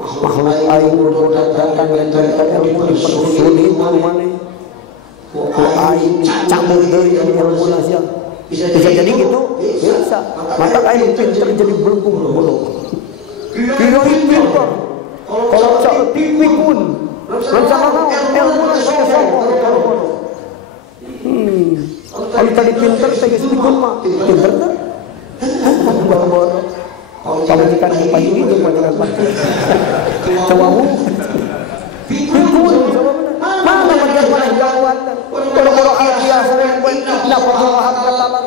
Makhluk aing berbodang datang dan ilmu dipersulit maneh. Aing campur deui ilmu nasihat. Bisa jadi gitu, bisa. Maka aing pinter jadi belum. Kiai pinter. Kalau cak pikun, rencana ilmu nasihat kalau tadi pinter saya pikun mah pinter tuh. Bodoh. Kalau jika di pagi ini cuma dengan pagi. Tawamu. Pikun. Mana macam mana jawab? Kalau alfiah sering dapat wahab katalan.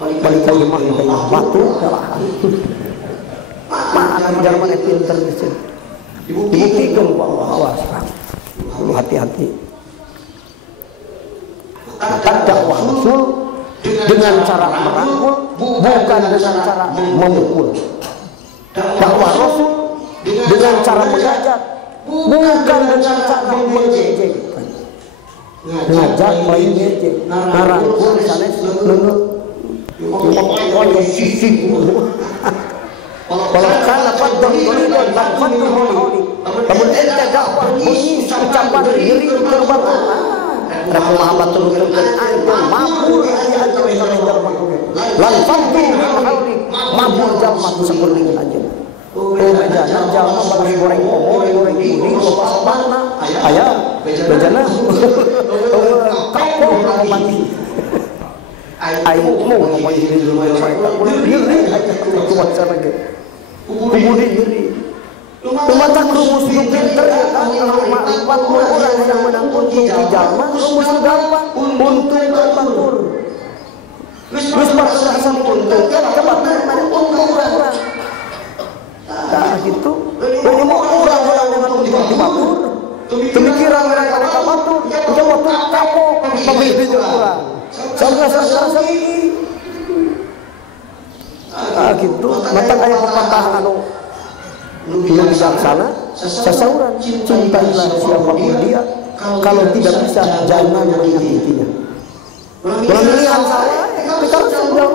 Balik lagi mah itu batu kalahan. Mana Jerman yang pintar di sini. Dibuktikan bahwa awas. Perlu hati-hati. Maka dakwah Rasul dengan cara merangkul bukan dengan cara memukul. Dakwah Rasul dengan cara mengajak bukan dengan cara mengejek. Ngajak lain ngejek, narangkul sanes leungeut. Pokoknya sisi. Kalau kana fadhon qulibun fadhon holi. Namun ente dakwah bunyi ucapan diri terbang. Rek Muhammad turunkeun antum mabur di antum lan fadhon holi mabur jalma sakuring anjeun. Bejana jalma balas goreng omo, goreng kuning, lopas mana? Aya, bejana. Kapok ngomong ayo mau ngomong diri dulu, boleh diri aja kuat cara ge. Kubudi diri. Tumata rumus nu pinter ya kan kalau makrifat orang yang menanggung di jalma rumus gampang untung batur. Wis rasa untung cepat mana untung orang. Nah gitu, ini mau orang dengan untung di batur. Pemikiran mereka batur, udah waktu kapok pemimpin orang. Sampai rasa ini. Ah gitu, mata kayak pepatah anu belum bijaksana, sesauran cintailah siapapun dia, kalau tidak bisa jangan menyakitinya. Pemilihan salah, tapi kalau sudah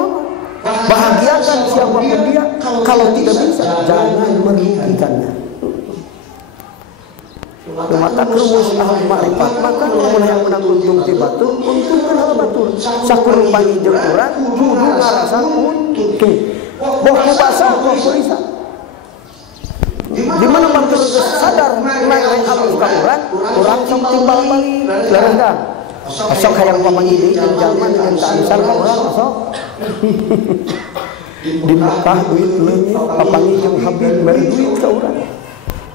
bahagiakan siapapun dia, kalau tidak bisa jangan merugikannya. Mata kerumus ahli makrifat, maka lamun yang menang untung ti batur, untung kenal batur. Sakurang pangi jeung urang kudu ngarasan untung. Boh ku basa, boh ku risa. Di di mana batur sadar naik apa suka orang sok timbal balik leres dah sok hayang pamangi jeung jalma dengan kealisan ka urang sok di Mekah duit leungit papangi jeung Habib bari duit ka urang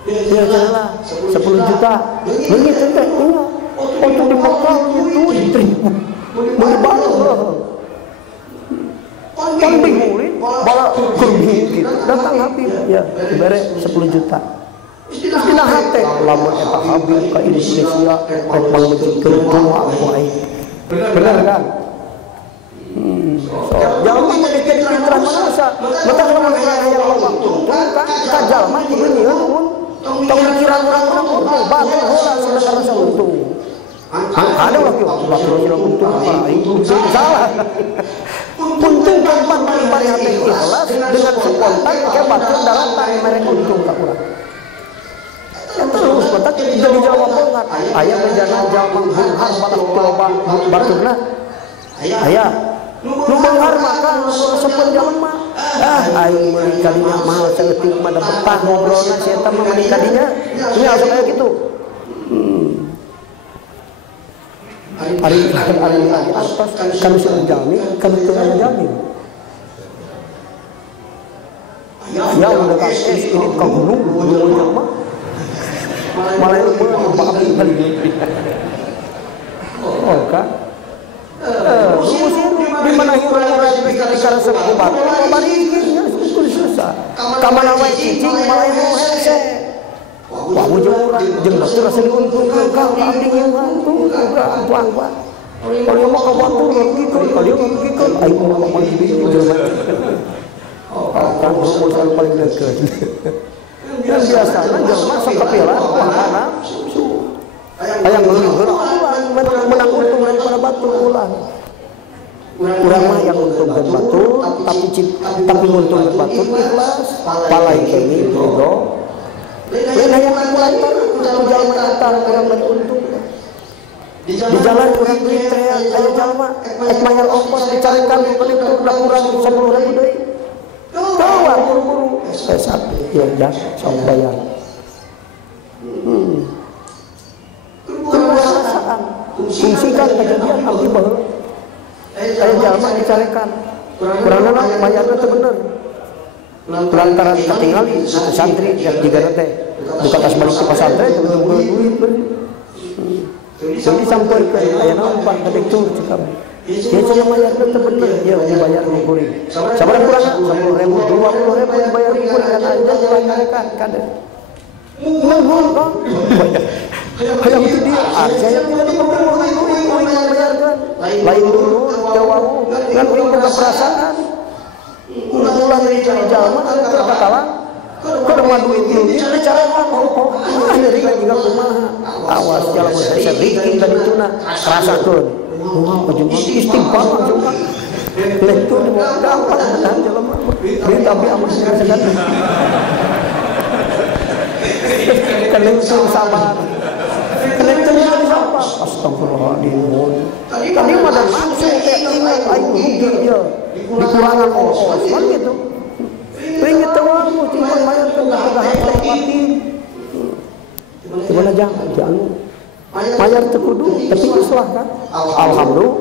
ya lah 10 juta leungit teh nya untuk di Mekah duit diterima mun batur kan bingung bala kerugian gitu datang Habib ya dibere 10 juta istilah hati lamun eta Habib ka Indonesia rek mangmejikeun doa wae bener kan so jalma mah dikeun fitrah manusia mata lamun urang hayang waktu ka jalma kieu nyieun tong mikiran urang-urang batur heula sebenarnya rasa untung ada waktu untung itu salah untung tempat bari hati ikhlas dengan spontan ke batur daratan mereka untung ka urang terus batak jadi jawab banget aya bejana jalma bunghar batak baturna aya nu bunghar makan sepun jalma aing meuli kadinya mahal saeutik mah da betah ngobrolna si eta mah meuli kadinya ini asa kayak gitu ari lagi atas kan sing jami kan teu aya jami ya udah kasih ini ka gunung jalma malah itu Pak Abdi balik oh kan di mana orang bicara sebuah batu balikin itu susah kamana wae cicing malah itu hese wah ujung orang jeung batur rasa diuntungkan ka Abdi yang bantu tuang Pak kalau mau ka batur ngikut kalau dia ngikut aing mau pamangi deui jeung kan urusan paling dekat dan biasanya jelma sok kepilah mangana hayang ngeuleuh ulang menang untung daripada batur ulang urang mah yang untungkeun batur tapi nguntungkeun batur ikhlas palain kenging ridho lain hayang kulantar ku jalma eta urang bari untung di jalan urang duit teh aya jalma ek mayar ongkos dicarekan beli tur da kurang 10.000 deui bawa buru-buru satu ya sok bayar perasaan fungsikan kejadian abdi baheula aya jalma dicarekan kurangna bayarna teu bener lantaran katingali santri digana teh buka tas balik ke pesantren teu duit jadi sampeuikeun aya naon Pak teh tur cekap ya cuma bayarnya itu bener ya dibayar kuring sabar kurang 10.000 20.000 dibayar kuring kan aja dibayarkan kada nuhun kok hayang itu dia saya tidak kuring bayarkan lain dulu jawab kan kuring berperasaan ulah dari jalma ada terkatalan kada mah duit ini dicarakan nyeri juga kumaha awas jalma sedikit tadi tuna rasakeun wah ujung istighfar juga lektur di bawah gampang dan jelema duit tapi amat segan kelengtung sabar kelengtungnya sabar astagfirullahaladzim tadi mah ada maksud teh ingat aing rugi dia dikurangan ongkos kan gitu ringgit tawamu cuma bayarkan kegahan mati gimana jangan bayar tekudu tapi islah kan alhamdulillah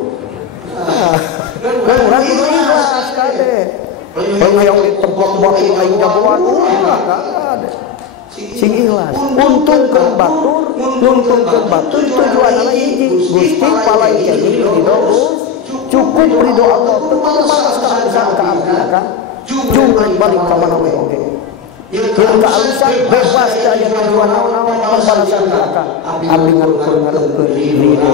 kan urang kudu ikhlas kade pengayong ditempok-tempok aing jagoan ulah kade sing ikhlas untungkeun batur tujuanna hiji Gusti palain kenging ridho cukup ridho Allah teu batas ka abdi kan jumlah balik ka mana we oge yang kealusan bebas dari tujuan naon-naon pembalasan neraka abdi ngarukeun ridho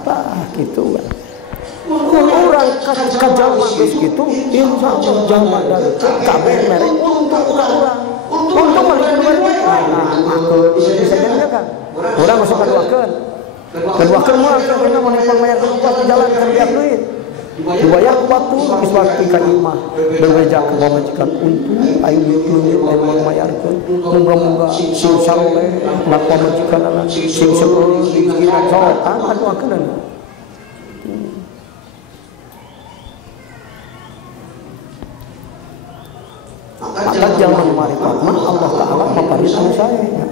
tah kitu kan urang ka jalma geus kitu insyaallah jalma dari kabeh merek untung ka urang untung balik bisa jadi kan urang masuk kaduakeun mah kana mun pangmayar tempat di jalan kan biak duit dibayar ku batur geus waktu ka imah bebeja ka majikan untung aing duit lain mangmayarkeun muga-muga sing saleh nak pamajikanna sing seuleuh dikirim saotan aduakeun maka jalan marifat Allah paling anu saya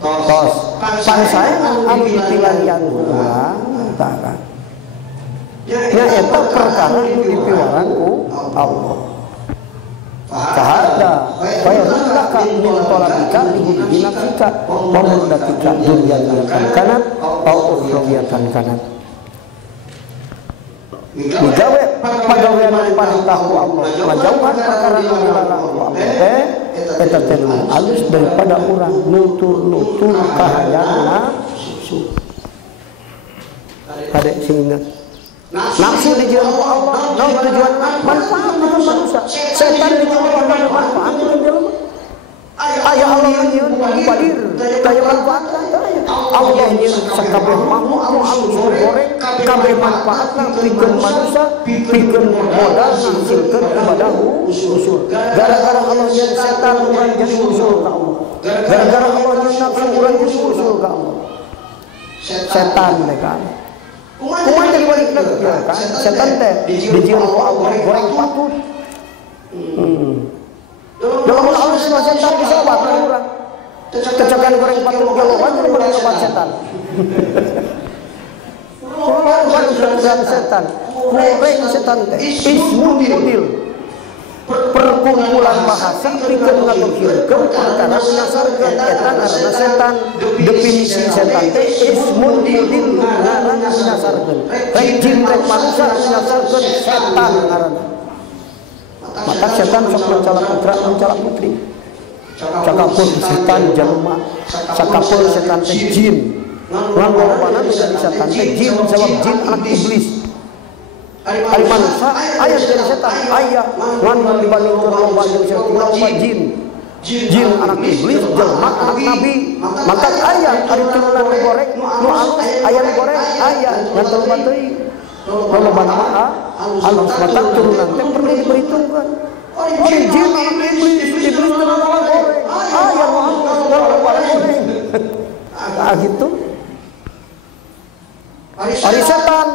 tos pan saya anu dipilarian urang tah nya eta perkara nu dipiwaran ku Allah kahada kaya rundaka min tolabika di nafsika mamurdatika dunyatan kanat au ukhrawiyatan kanat digawe pagawean anu tahu Allah majauhan perkara nu dilarang Allah eta teh alus daripada urang nutur kahayana nafsu ada sehingga nafsu dijual Allah, nafsu tujuan manfaat untuk manusia. Setan dijual manfaat untuk jelema. Aya Allah nyieun padir, daya manfaat Allah nyieun sakabeh makhluk nu alus goreng, kabeh manfaatna pikeun manusia, pikeun modal hasilkeun ibadah usul. Gara-gara Allah nyieun setan urang jadi usul ka Allah. Gara-gara Allah nyieun nafsu urang jadi usul ka Allah. Setan mereka. Kumaha jadi balik lagi ya kan? Setan teh dijieun ku Allah goreng patut. Dalam Allah semua setan bisa obat urang. Cocokan goreng patut ge loba jadi balik obat setan. Goreng setan. Goreng setan teh ismul mudil. Perkumpulan bahasa pikeun ngatuhkeun perkara menyasarkeun eta ngaranna setan. Definisi setan teh ismun mudil ngaranna menyasarkeun. Rek jin rek manusia menyasarkeun setan ngaranna. Maka setan sok mencela putra mencela putri. Sakapun setan jelema, sakapun setan teh jin. Langgolobana menjadi setan teh jin sebab jin anak iblis. Ari manusia aya jadi setan, aya ngan dibandingkeun loba jeung setan loba jin. Jin anak iblis, jelema anak nabi. Maka aya ari turunan nu goreng, nu alus, aya nu goreng, aya ngan loba teuing. Loba nama alus mata turunan teh perlu diperhitungkan. Ari jin anak iblis, iblis turunan goreng, aya nu alus, loba goreng. Ah gitu. Ari setan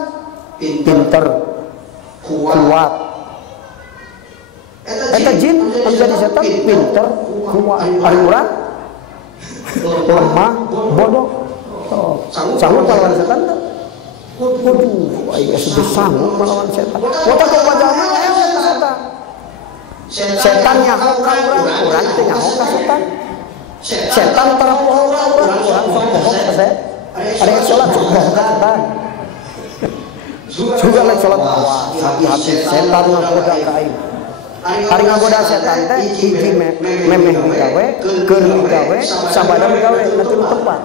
pinter kuat. Eta jin menjadi setan pinter kuat. Ari urang lemah bodoh. Sanggup melawan setan teh? Waduh, aya sudah sanggup melawan setan. Wata kok pajangan setan. Setan nyaho ka urang teh nyaho ka setan. Setan tara poho ka urang sok poho ka setan. Ari salat sok poho ka setan. Juga lek salat awas, hati-hati setan ngagoda ka aing. Ari ngagoda setan teh hiji memeh digawe, keur digawe, sabada digawe nanti nu tepat.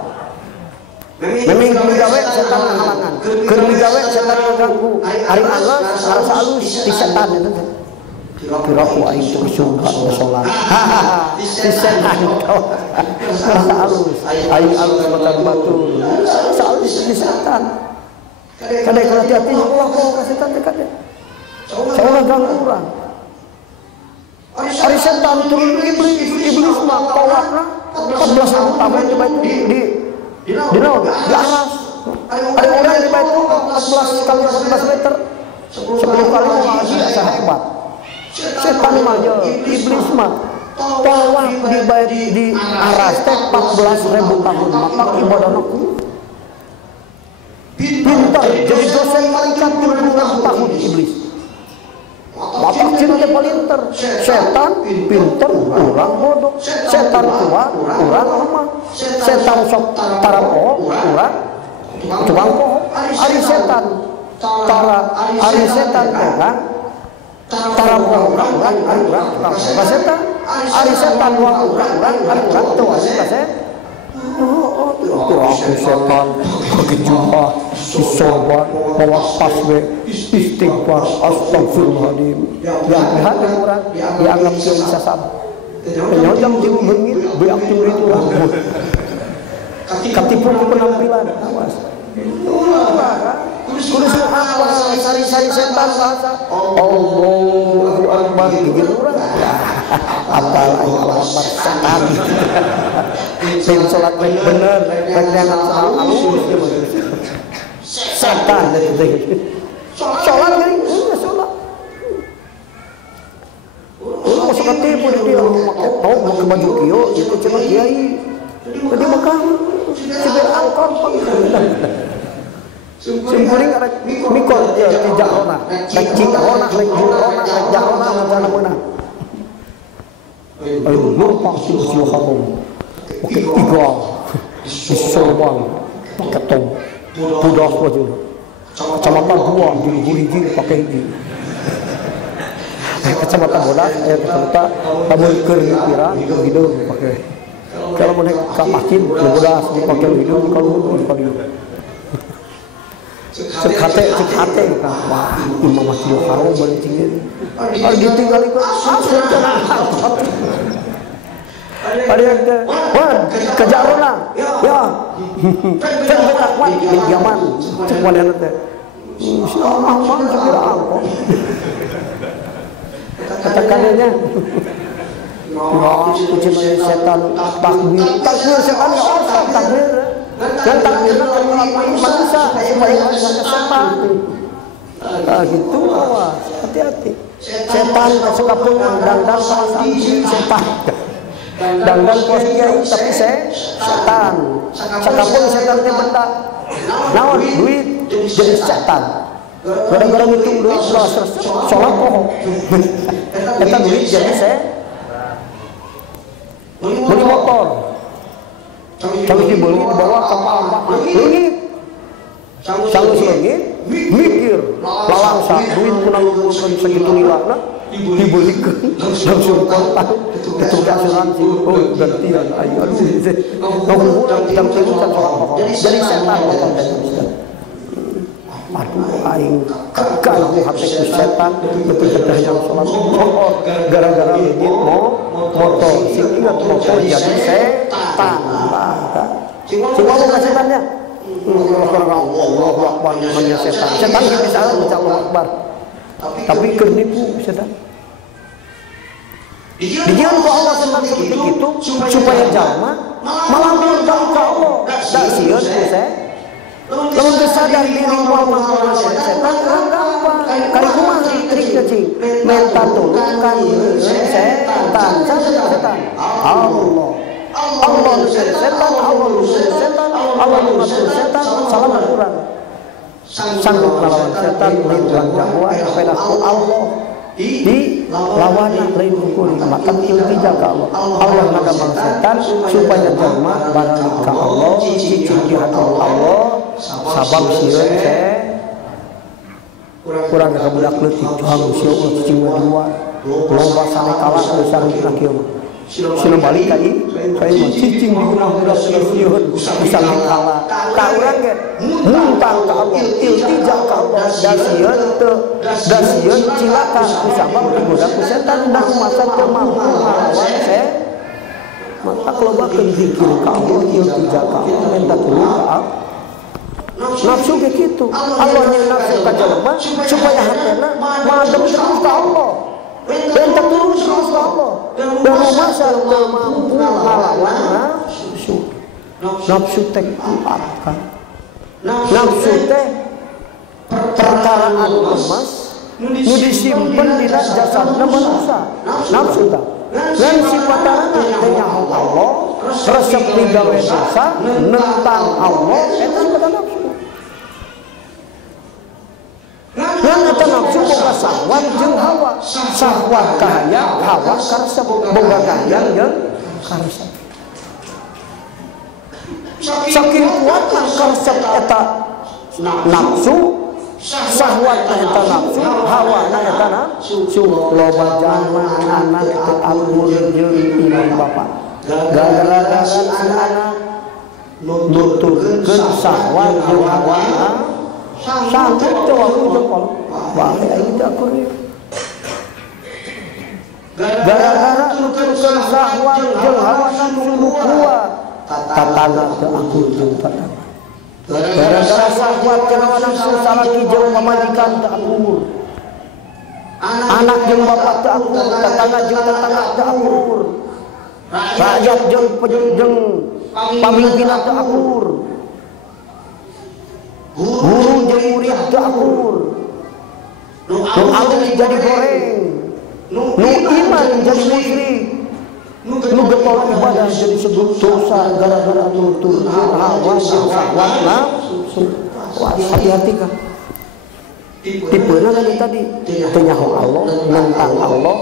Memeh digawe setan ngahalangan, keur digawe setan ngaganggu. Ari anggeus ngarasa alus di setan eta teh. Kira ku aing teh surga salat. Di setan ngarasa alus. Aing alus makan batu. Alus di setan. Kadai hati-hati Allah kok setan teh kadai. Salah ganggu urang. Ari setan turun iblis mah tawafna 14 tahun di batu di aras. Ari urang di batu 14 kali 14 meter. 10 kali lagi asa hebat. Setan mah iblis mah tawaf di aras teh 14.000 tahun. Maka ibadahna pintar jadi dosen malaikat 30 tahun iblis. Bapak cinta pintar, setan pintar, orang bodoh, setan kuat, orang lemah, setan sok tarapo, orang tukang poho. Ari setan ari setan kan tarapo orang tukang poho setan. Ari setan wa orang tuh setan. Aku setan kejuah disobat bawa paswe istighfar astagfirullahaladzim yang lihat orang dianggap bisa sabar penyodam jiwa bengit beak curi itu ketipu penampilan awas kudu apa sari-sari setan bahasa Allahu Akbar gigit urang apal Allahu Akbar setan sing salat bener panjangan soal alus setan dari salat geuning salat masuk ketipu di dia mau ke baju kio itu cuma kiai. Jadi maka sibir angkor simpuling arek mikor dia tidak rona, cik rona lek rona lek jarona macam mana. Ayo lupa sih harum. Oke tiga disolbang ketong budak wajib. Kecamatan dua di pakai di. Kecamatan bodas, kecamatan tabur kira hidung pakai. Kalau mau naik ke masjid, bodas dipakai hidung kalau dipakai. Cekate wah imam masjid haram balik sini. Kalau ditinggal ikut asal jangan. Ada yang wah kejar orang ya. Kan betak kuat pinjaman cuma yang nanti. Siapa sekira apa? Katakannya. Wah, kucing setan takbir setan ya orang takbir. Dan takbirnya kan manusia supaya manusia setan. Nah gitu awas, hati-hati. Setan sekapun dandang sama santri setan. Dandang pos kiai tapi setan. Sekapun setannya benda. Nawan duit jadi setan. Gara-gara ngitung duit sholat kok. Kita duit jadi beli motor. Kalau dibeli dibawa ke Palembang langit. Sangus langit mikir lalangsa duit pun ngumpulkan segitu nilainya dibelikan langsung kontak betul asuransi gantian ayo aduh jam tingkat sholat jadi setan motor aduh aing kagak aku hati setan betul yang sholat motor gara-gara legit motor ingat motor jadi setan cuma mau ke setannya Allah Akbar namanya setan bisa Allah Akbar tapi kernipu setan dijian ku Allah setan seperti itu supaya jalma malah mengundang ke Allah tak siun ku lamun sadar diri Muhammad setan orang gampang kali kumah triknya cing minta tolongkan setan Allah nusir setan Allah mengatur setan salah Al-Quran sanggup melawan setan lain jagoan pedaku Allah di lawan lain pukul maka ilmu jaga Allah mengadamang setan supaya jalma balik ke Allah cicing di hati Allah sabab sieun kurang ke budak leutik hang sieun cicing dua loba sane kalah besar kita kieu sila balik tadi saya mah cicing digunakan budak sieun bisa kalah ka urang ge muntang ka Allah iltija ka Allah da sieun cilaka ku sabab digoda ku setan dan masa teu mampu ngalawan maka lobakeun zikir ka Allah iltija ka Allah minta tulung ka Allah nafsu kayak gitu Allahnya nafsu ka jalma supaya hatena madem terus ka Allah dan terus ka Allah dan masa teu mampu ngalawan nafsu teh empat kan nafsu teh perkara anu lemas nu disimpen di jasadna manusia nafsu teh dan sifatana teh nyaho Allah resep digawe dosa nentang Allah eta sifatana nafsu dan eta nafsu boga sahwat jeung hawa sahwat kahayang hawa karesep boga kahayang jeung karesep saking kuatna karesep eta nafsu sahwatna eta nafsu hawana eta nafsu loba jalma anak teu akur jeung imam bapak gara-gara anak nuturkeun sahwat jeung hawana sanggup coba jempol bahaya itu akur gara-gara nuturkeun sahwat jeung hawana nu kuat tatangga teu akur jeung tatangga gara-gara sahwat jeung hawa nafsu salaki jeung pamajikan teu akur anak jeung bapak teu akur tatangga jeung tetangga teu akur rakyat jeung pamimpin teu akur guru jeung murid teu akur nu alim jadi goreng nu iman jadi musyrik nu getol ibadah jadi sebut dosa gara-gara nuturkeun hawa jeung syahwat nafsu. Hati-hati kan. Tipeuna tadi teu nyaho Allah, nentang Allah,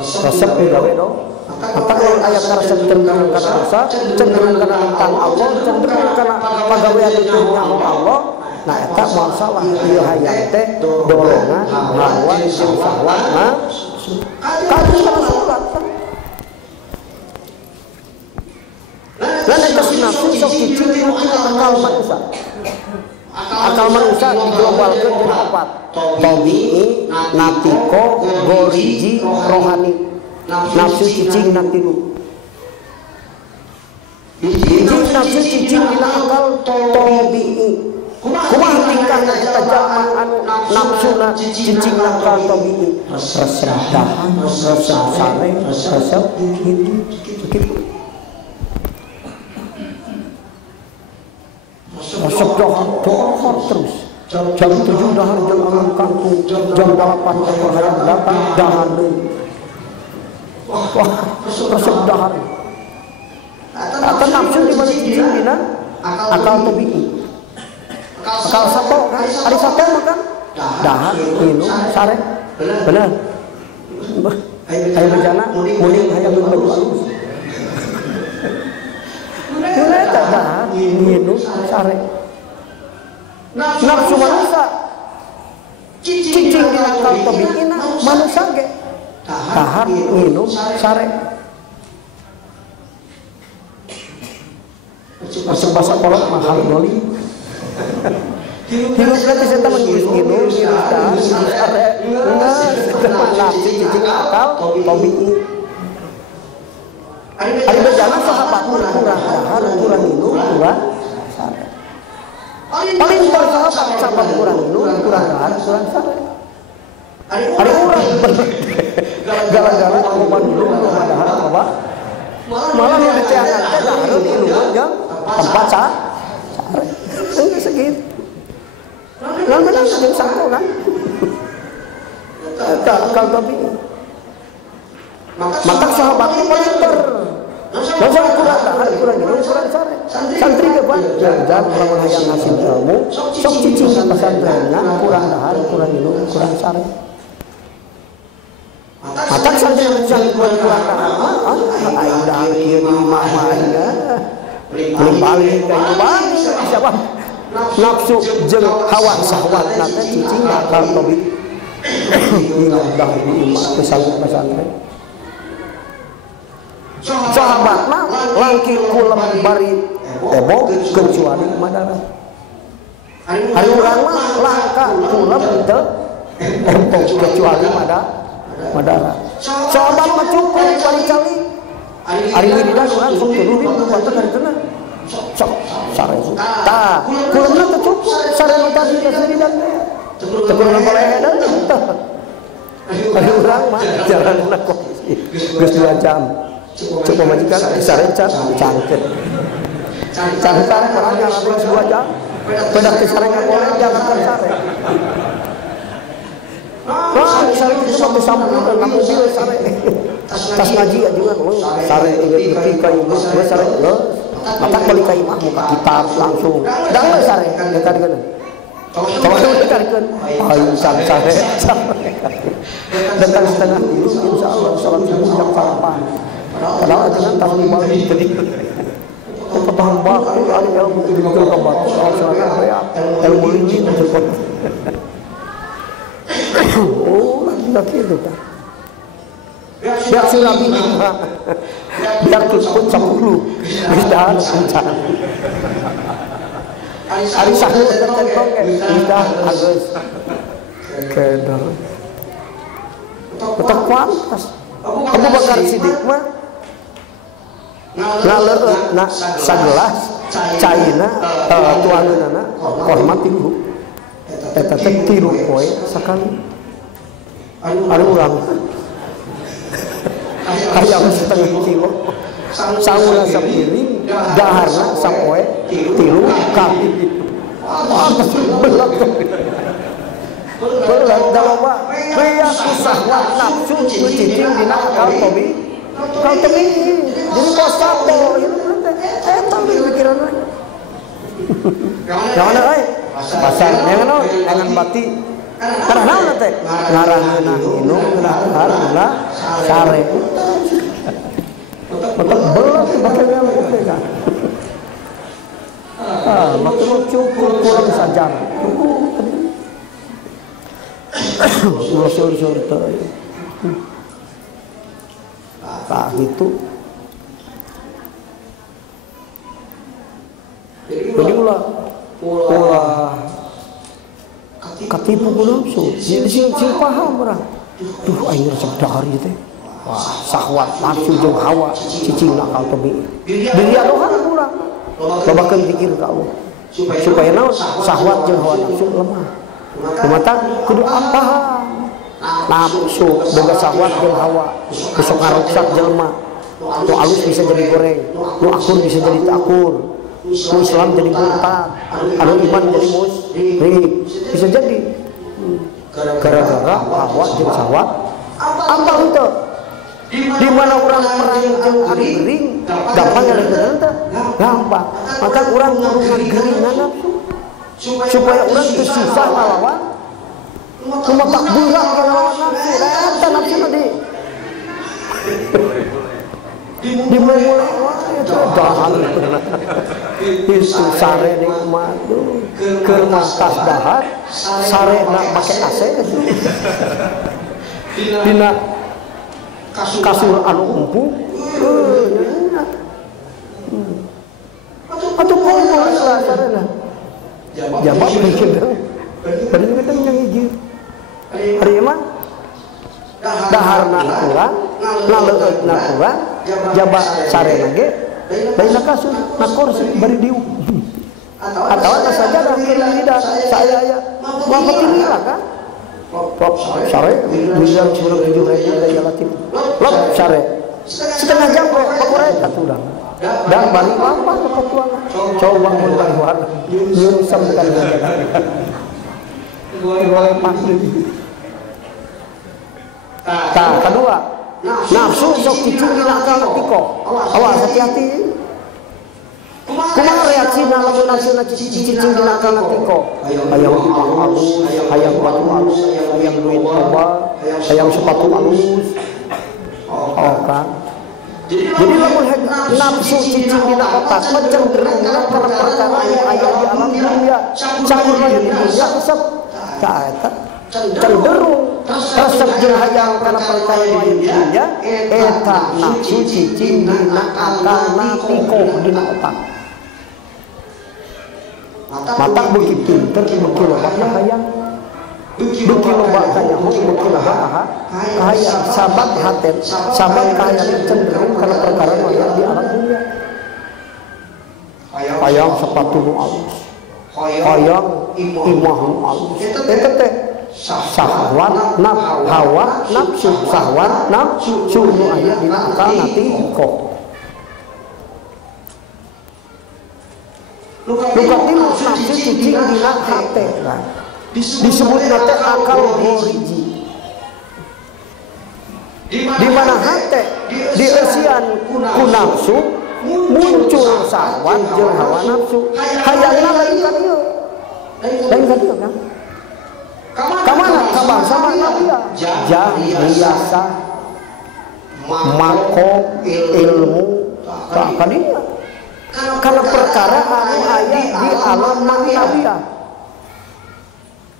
resep gawe do. Maka kalau ayat resep cenderung kana dosa, cenderung kana nentang Allah, cenderung kana pagawean teu nyaho Allah. Nah, eta masalah ieu hayang teh dolongan hawa jeung syahwat nafsu. Kadang kana salat. Lan eta nafsu sok cicing akal manusia. Akal manusia diglobalkeun jadi 4. Tabi'i, natiko, goriji, rohani. Nafsu cicing nanti lu. Biji nafsu cicing dina akal tabi'i. Kumaha tingkahna eta jalma anu nafsuna cicing akal tabi'i. Resep dahan, resep sare, resep hidup. Begitu. Resep dohor terus. Jam 7 dahar jam 6 kampung, jam 8 ekor hayam datang dahar deui. Wah, resep dahar. Eta nafsu di mana cicing dina akal tabi'i. Akal sato kan, ari sato makan dahar minum sare. Bener. Aya bejana muning hayam baju alus. Mulai dahar minum sare. Nafsu manusia cicing di akal tabi'ina manusia ge dahar minum sare. Masuk bahasa kolot mahal doli. Hirup nanti saya teman minum dahar sare. Nafsu cicing akal tabi'i. Ari bejana sahabat kurang dahar kurang minum kurang sare. Paling sahabat kurang minum kurang dahar kurang sare. Ari urang gara-gara loba minum loba dahar loba malah nu diceangan teh dahar minuman jeung tempat sare. Geus segitu. Lamun benar jeung satu kan. Akal tabi'i. Maka sahabat itu palinter. Masa kurang dahar, kurang minum, kurang sare. Santri ke pan, jangan lamun hayang ngasih ilmu, sok cicing pesantrennya kurang dahar, kurang minum, kurang sare. Maka santri kurang dahar, ayo dahar ieu di mah ayeuna. Paling kayu bang, siapa? Nafsu jeung hawa syahwatna teh cicing akal tabi'i. Ingat dahar di imah pesantren. Sahabat mah langkir kulem bari ebog kecuali madara. Hari urang mah langka kulem teu ebog kecuali madara. Sahabat mah cukup kali-kali. Ari wiridan urang sok tulurin nu panten ari tenan. Sok sare. Tah, kulemna teh cukup sare nu tadi teh wiridan teh. Teu kudu palehedan teh. Ari urang mah jalanna kok geus 2 jam. Coba majikan kisare cangket. Cangket orang yang habis 2 jam. Pedak kisare enggak boleh jangan sare. Kisare itu sampai sampul dan mobil sare. Tas ngaji juga sare iki kayu geus sare lo. Mata beli ka imah muka kitab langsung. Dang sare dekat-dekat. Kalau dekat-dekat ayo sare. Datang setengah dulu insyaallah salat subuh jam 8. Padahal dengan tas lima jadi ketahan bakal ada ilmu di dalam kabar soalnya ya ilmu ini mencukup. Oh lagi itu kan biar sulabi biar tutup 10 sudah lancar hari sahur tertentu sudah agus kedar tetap kuantas Abu Bakar Siddiq mah ngaler na sagelas caina tuangeunana hormat tilu eta teh 3 poe sakali anu urang hayang setengah kilo saula sapiring daharna sapoe 3 kali belat daloba beak syahwat nafsu cicing dina akal tabi'i kalau temi jadi kosato eta pikiran we. Yang mana pasar jangan bati. Karena naon teh? Ngarangeunna inung geuna sare. Betul belum pakai teh kan. Betul cukup kurang saja. Cukup. Sorry teh. Tah gitu. Jadi ulah katipu ku nafsu. Jadi sing paham urang. Duh aing resep dahar ieu teh. Wah, syahwat nafsu jeung hawa cicing nakal temi. Dirian dohan urang. Lobakeun pikir ka Allah. Supaya naon? Syahwat jeung hawa nafsu lemah. Kumaha kudu paham. Nafsu boga syahwat jeung hawa besok ngaruksak jelema. Nu alus bisa jadi goreng, nu akur bisa jadi takur. Nu Islam jadi murtad, anu iman jadi musyrik, bisa jadi gara-gara hawa jeung syahwat. Apa itu? Di mana orang perang jeung ari gering, gampang ngaleunkeun teh? Gampang. Maka urang ngurungan geringan nafsu supaya urang teu susah ngalawan. Cuma tak burak ngalawan nafsu, eta nafsu tadi. Dimulai itu dahar itu sare nikmat keur tas dahar sare nak pakai AC dina kasur anu empuk atuh poho lah sarena jabab mikir bari kita yang hiji hari mah daharna kurang naleueutna kurang jaba sarena ge baina kasur na kursi bari diu atawa saja dah keur lidah saya aya mau petililah kan lop sare miliar 97.000 daya latif lop sare setengah jam kok pakurek katudang dan balik apa ke petualangan coba mun baliwar nyun sampekan jaga boleh pasti. Nah, kedua, nafsu sok cicing dina akal tiko. Awas hati-hati. Kumaha reaksina lamun nafsu cicing dina akal tiko? Hayang imah alus, hayang batu alus, hayang duit loba, hayang sepatu alus. Oh kan. Jadi lamun nafsu cicing dina otak cenderung kana perkara aya di alam dunia. Campur di dunia kesep ka eta cenderung resep jeung hayang kana percaya di dunia eta nafsu cicing dina akalna tiko dina otak. Mata beuki pinter beuki loba hayang beuki loba kaya beuki loba hayang sabat haten sabat hayang cenderung kana perkara aya di alam dunia. Hayang sepatu nu alus hayang imah nu alus eta teh syahwat hawa nafsu syahwat nafsu nu aya dina akal tiko. Luka tilu nafsu cicing dina hate kan disebut nate akal goriji di mana hate dieusian ku nafsu muncul syahwat jeung hawa nafsu hayangna lain ka dieu kan kamana ka bangsa manusia jahiliyah makom ilmu ka dieu karena perkara anu aya di alam manusia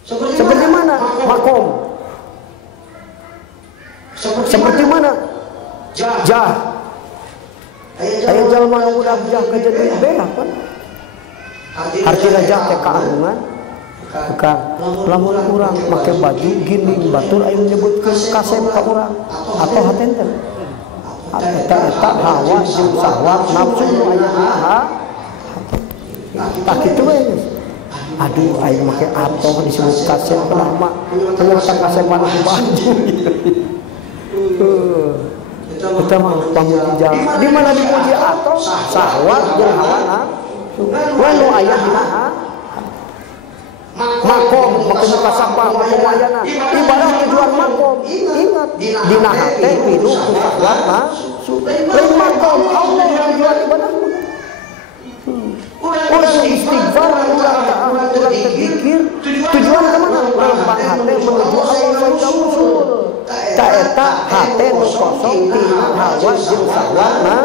seperti mana makom seperti mana jah aya jalma nu udah jah kejadian beak kan artina jah teh kaagungan bukan lamun urang make baju gini batur aya nyebutkeun kasep ka urang atau hatenten eta hawa jeung syahwat nafsu nu aya naha tak kitu we aduh aing make atoh disebut kasep kenah mah ternyata kasepan ku baju eta mah pamuji jalma di mana dipuji atoh syahwat jeung hawa nafsu we nu aya di naha makom muka sampah makom wayana ibarat tujuan makom ingat dina hate pilu ku syahwat nafsu nafsu. Lain makom Allah tujuan ibadah. Ulah istighfar, ulah taat, ulah berzikir. Tujuan kemana? Lempang hati menuju Allah Subhanahu usul. Ta eta hati nu kosong tina hawa jeung sahwana.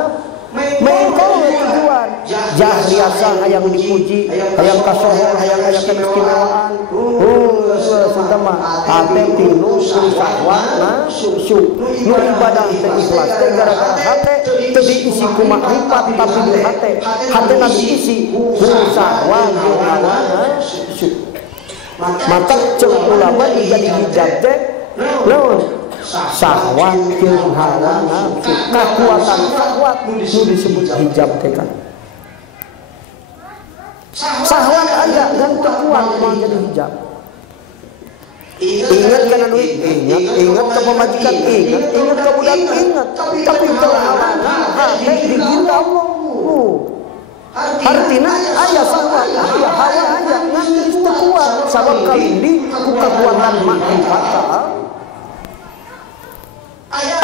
Mengkau tujuan jahriasa hayang dipuji, hayang kasohor, hayang aya keistimewaan. Sudah mah hati tinu sahwana syuk. Nu ibadah teh ikhlas teh gara-gara hati teu diisi ku makrifat tapi di hati. Hatena diisi ku sahwa jeung hawana syuk. Maka cek ulama jadi hijab teh naon? Sahwat jeung hawa nafsu. Kekuatan sahwat itu disebut hijab teh kan. Sahwat aja dan kekuat mau jadi hijab. Ingat kana duit, ingat ke pemajikan, ingat ke budak, ingat. Tapi kelahana hati dikira Allah. Artinya aya sahwat, aya hawa aja ngan geus teu kuat sabab kalindi ku kekuatan makrifat ka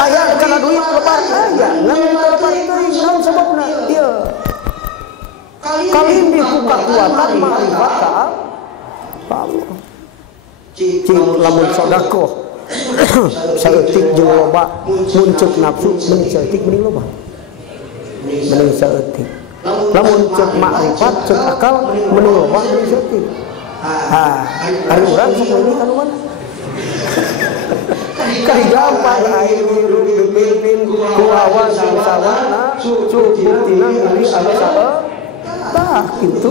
aya kana duit lebar aya ngan lebar teuing naon sababna ieu kalindi ku kekuatan makrifat ka Allah. Cing lamun sedekah saeutik jeung loba muncul nafsu mending saeutik mending loba mending saeutik. Lamun cek makrifat cek akal mending loba mending saeutik. Ari urang sapoe kan mana? Kali gampang air hirup dipimpin ku awan jeung sawana cukup tina uli anu sae. Tah kitu.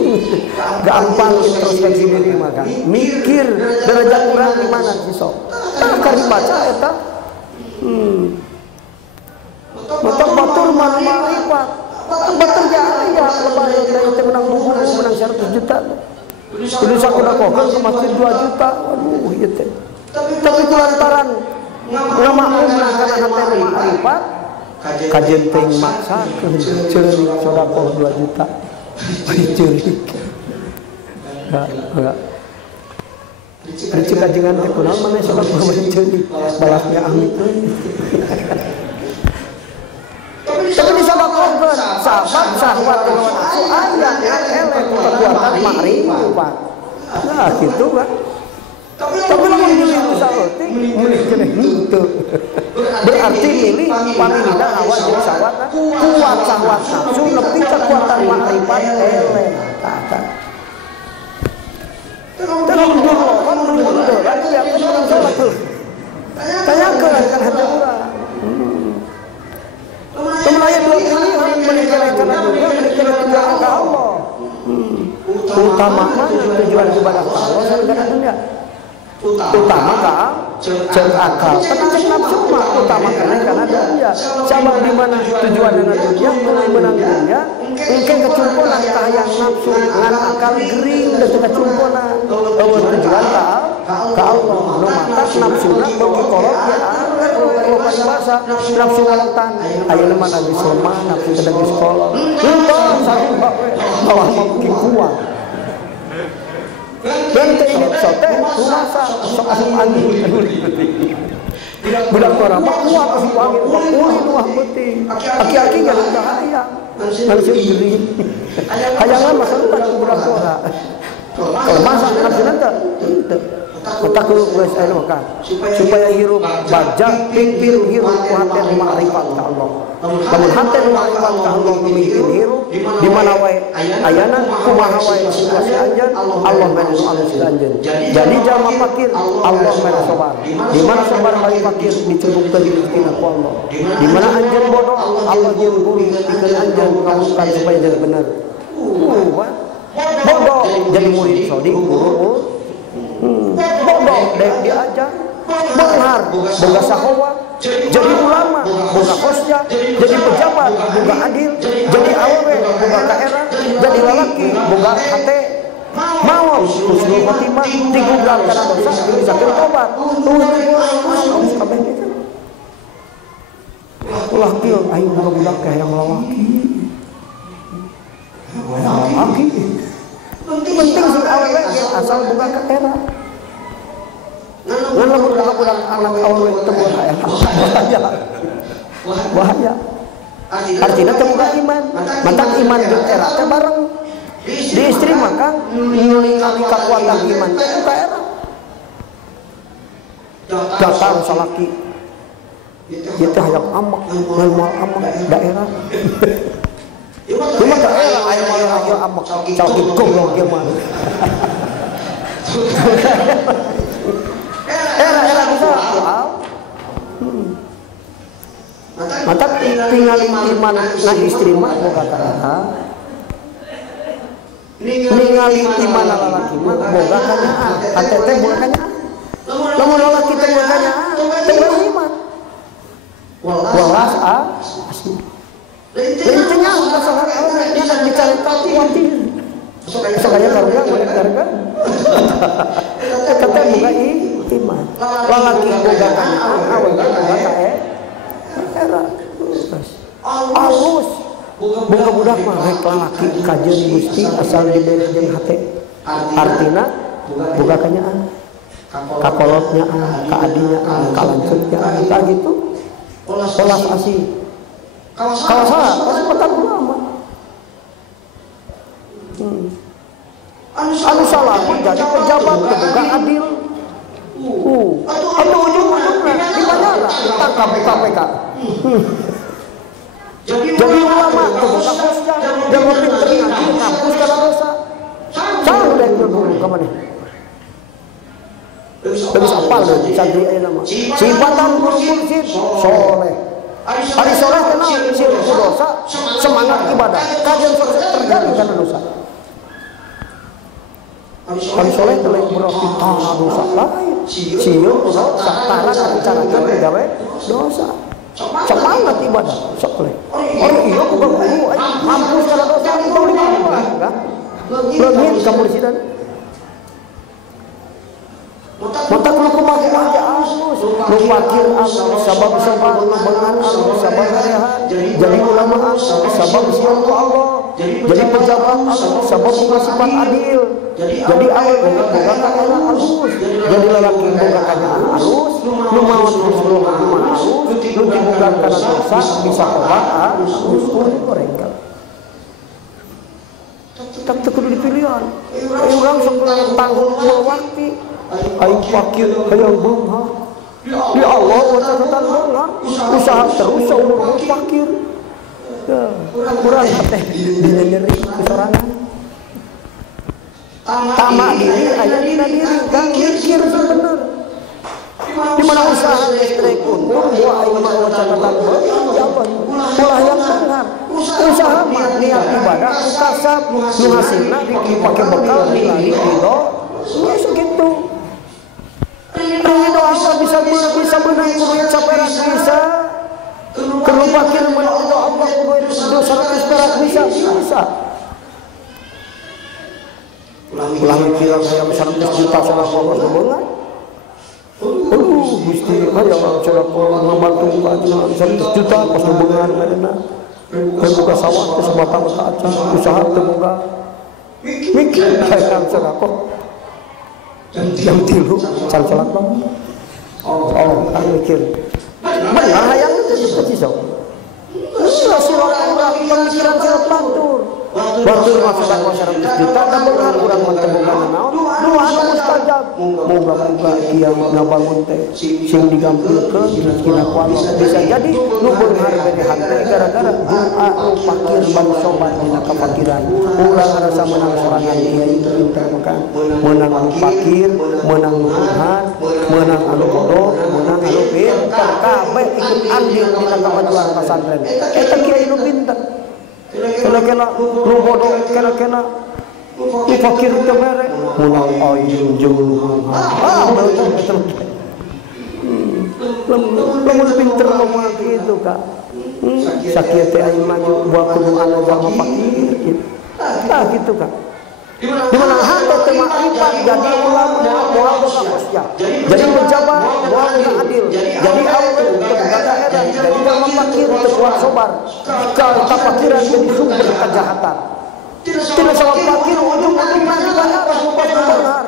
Gampang introspeksi diri mah kan. Mikir derajat urang di mana sih sok. Kan baca eta. Mata batur mah makrifat. Betul ya, lebaran dari itu menang bubur, menang 100 juta. Jadi saya kena kokang ke masjid 2 juta. Aduh, gitu. Tapi lantaran ngamakum karena hati makrifat, kajian ting maksa ceurik sedekah 2 juta. Ceurik. Enggak. Ceurik kajengan teh kunaon mana sedekah ceurik. Balasnya amit teh. Tapi disodokohkeun sabab syahwat lawan nafsu aya eleh kekuatan makrifat. Nah, kitu kan. Tapi lamun milih saeutik, milih keneh henteu. Berarti milih pamilihna hawa jeung syahwat kuat syahwat nafsu nepi kekuatan makrifat eleh. Tah. Terus durhaka mundur, atuh ya kan salat tuh. Tanyakeun kan hati urang. Kemudian dua kali orang meninggalkan dunia meninggalkan tujuan ke Allah. Utama mana tujuan kepada Allah karena dunia. Utama kah? Cek akal. Tapi cek nafsu mah utama karena dunia. Sama di mana tujuan dengan dunia mulai menang dunia. Mungkin kecumponan kahayang nafsu dengan akal gering dan kecumponan. Bahwa tujuan ke Allah. No mata nafsunya bagi kolot ya. Kalau bahasa nafsu walatan ayeuna mah nabi sulma nafsu teh geus kolot henteu sareng bawa maki kuat dan teh ini sote kumasa sok asup angin budak orang mah kuat asup angin bakuli nuah peuting aki-aki geus bahaya langsung gering hayangan masa teh budak orang kalau masa nafsu teh otak lu geus anu kan supaya hirup baja pingpir hirup ku hate makrifat ka Allah. Lamun hate makrifat ka Allah pingpir hirup di mana wae ayana kumaha wae situasi anjeun Allah mere anu anjeun. Jadi jalma fakir Allah mere sabar. Di mana sabar bagi fakir dicukupkeun rezekina ku Allah. Di mana anjeun bodoh Allah jeung pikeun anjeun ngamukan supaya jadi bener. Bodoh jadi murid sodi guru bodoh dek diajar benar boga sahawa jadi ulama boga kosja jadi pejabat boga adil jadi awewe boga kaera jadi lalaki boga hate mau husnul khotimah digugah kana dosa dibisakeun tobat kabeh kitu ulah kieu aing boga budak hayang lalaki penting sih awewe asal boga kaera. Ngan lamun budak anak awewe teu bahaya. Bahaya. artinya temuga iman. Mantak iman jeung era teh bareng. Di istri maka ningali kekuatan iman teh ka era. Datang salaki. Ieu teh hayang amak, moal amak daerah. Cuma daerah aya moal amak, salaki goblok ge mah. Era bisa mata tinggali iman na istri mah boga kana ningali iman na lalaki mah boga kana hate teh boga kana lamun lalaki teh boga kana teh iman walas asli lain teh nya masalah bisa dicaritakan kuatir sekaya karunya boleh harga eta teh boga iman lalaki boga kana awewe boga kae era alus boga budak mah rek lalaki kajeun Gusti asal dibere jeung hate artina boga kanyaan kakolotnya ka adinya ka lanceutnya ka gitu welas asih kawasaha pasti petan ulama anu salah pun jadi pejabat boga adil atau ujung-ujungnya di bandara ditangkap KPK. Jadi ulama itu boga kosnya dan mau pinter ngaji kampus karena dosa. Jangan udah itu dulu kemana? Terus apal deh santri aja nama. Sifatan guru mursyid soleh. Ari soleh kenal sirku dosa semangat ibadah. Kajian terjadi karena dosa. Ari soleh telah berarti tanah dosa lain. Sieu kudu satara rencanakeun gawe dosa. Semangat ibadah soleh. Ari ieu boga guru mampus kana dosa itu lima enggak. Leungit ka mursidan. Mata kalau kumaha aja alus, nu fakir alus, sabab beungan alus, sabab rehat, jadi ulama alus, sabab siang ku Allah, jadi pejabat alus, sabab boga sifat adil. Jadi awal boga kana alus, jadi lalaki boga kana alus, nu maot rusuluh mah alus, nu diboga kana dosa bisa tobat alus, mereka. Tetap kudu dipilihan. Urang sok tanggung waktu. Aing fakir hayang beunghar. Ya Allah wacana beunghar. Usaha terus saumur fakir. Ya, kurang teh nyeri kesorangan. Tamak diri aya dina diri, gang mikir bener. Di mana usaha listrik untung dua aing mah wacana beunghar. Ulah yang beunghar. Usaha mah niat ibadah kasab nu hasilna dipake bekal dilari kilo. Ya segitu. Ridho asa bisa menang kudu caperak bisa. Kudu fakir menolong Allah kudu 200 perak bisa. Ulang kira saya 100 juta salah Allah beungan. Gusti aya cara membantu kajian 100 juta pas beungan marina. Buka sawah teh sebatang kaca usaha teh boga. Mikir hayang sedekah. Yang tilu salat bang. Kan mikir. Benar hayang itu cisau. Silaturahmi pemikiran silat batur. Batur masakan masyarakat juta dan benar urang mentemukan naon. Dua anu mustajab. Moga-moga kieu ngabangun teh sing digampilkeun rezekina ku Allah. Bisa jadi nu beunghar bade hate gara-gara doa nu fakir ban sobat dina kafakiran. Urang rasa menang sorangan kiai pinter makan. Menang anu fakir, menang nu beunghar, menang anu bodoh, menang anu pinter. Kabeh ikut andil dina kemajuan pesantren. Eta kiai nu pinter. Kena nu bodoh kena nu fakir teh mere munang aing jeung nu betul betul. Lamun pinter ngomong gitu Kak. Sakieu teh aing maju buat kudu anu jalma fakir gitu. Tah gitu Kak. Di mana hate teh makrifat jadi ulama moal boga kosya. Jadi pejabat moal boga adil. Jadi awal teu boga daerah. Jadi jalma fakir teu kuat sobar. Kalau kafakiran jadi sumber kejahatan. Tidak salah fakir ujung-ujungnya di mana pas benar.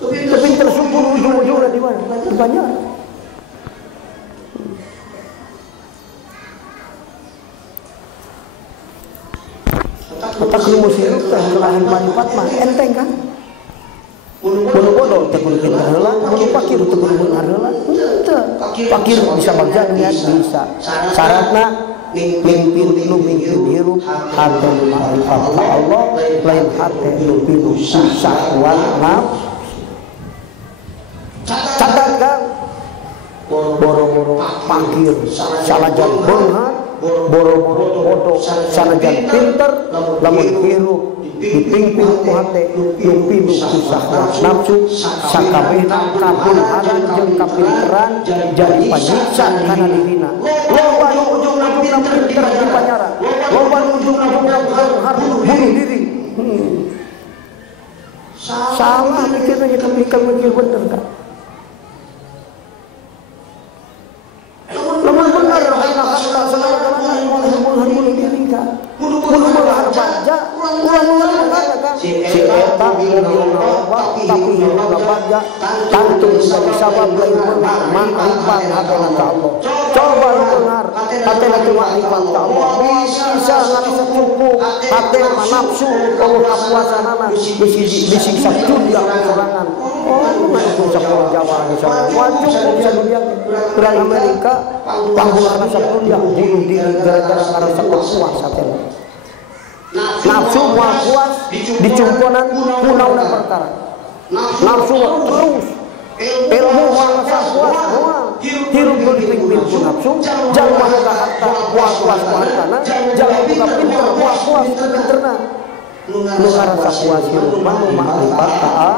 Tapi tersubur ujung-ujungnya di mana? Di banyak. teh lahir marifat mah enteng kan? Mun bodoh teh kudu pinter heula, mun fakir teh kudu beungar heula. Henteu. Fakir bisa bagja niat bisa. Syaratna mimpin hirup hati ma'rifat Allah lain hati nu syahwat nafsu. Catat kan boro-boro fakir salajan beunghar, boro-boro bodoh salajan pinter, lamun hirup dipimpin ku hate nu pinuh ku syahwat nafsu, sakabehna kabulharan jeung kapinteran jadi panyiksa kana dirina. Loba nu ujung-ujungna pinter di panjara, loba nu ujung-ujungna beunghar bunuh diri. Salah mikirna kita mikir bener kan? Lamun bener ayeuna hakna segala-galana beunghar bunuh diri kan? Bunuh baja, ulang-ulang kan? Si eta tapi hirup baja, tantu jadi sabab lain beunghar ma'rifat hatena ka Allah. Coba beunghar hatena teu ma'rifat ka Allah, bisa ngarasa cukup hatena nafsu Allah kapuasanana disiksa dunia sorangan. Oh, itu sekolah Jawa misalnya. Wajib bisa dunia perang Amerika, panggulan dunia bunuh diri gara-gara ngarasa puas hatena. Nafsu moal puas dicumponan kunauna perkara. Nafsu terus ilmu moal rasa puas moal hirup dipimpin ku nafsu, jalma boga harta moal puas ku hartana, jalma boga pinter moal puas ku pinterna. Nu ngarasa puas hirup mah ma'rifat ta'ala.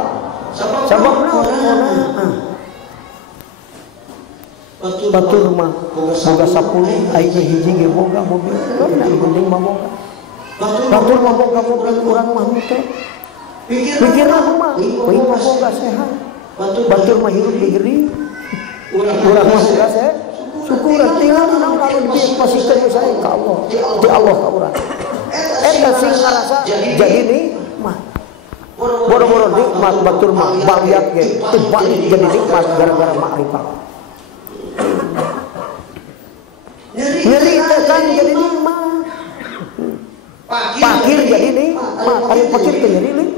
Sababna urang batur mah boga 10 ayeuna hiji ge boga mobil. Yang penting mah boga. Batur mah boga mobil urang mah teh. Pikirna kumaha? Euing mah boga sehat. Batur mah hirup di geuring. Urang mah boga sehat. Syukuran tinggal naon anu dipasikeun sae ka Allah. Di Allah ka urang. Eta sing ngarasa jadi nikmat. Boro-boro nikmat batur mah baliat ge teu balik jadi nikmat gara-gara ma'rifat. Nyeri teh kan jadi nikmat. Fakir jadi nikmat, ari fakir teh nyeri nih.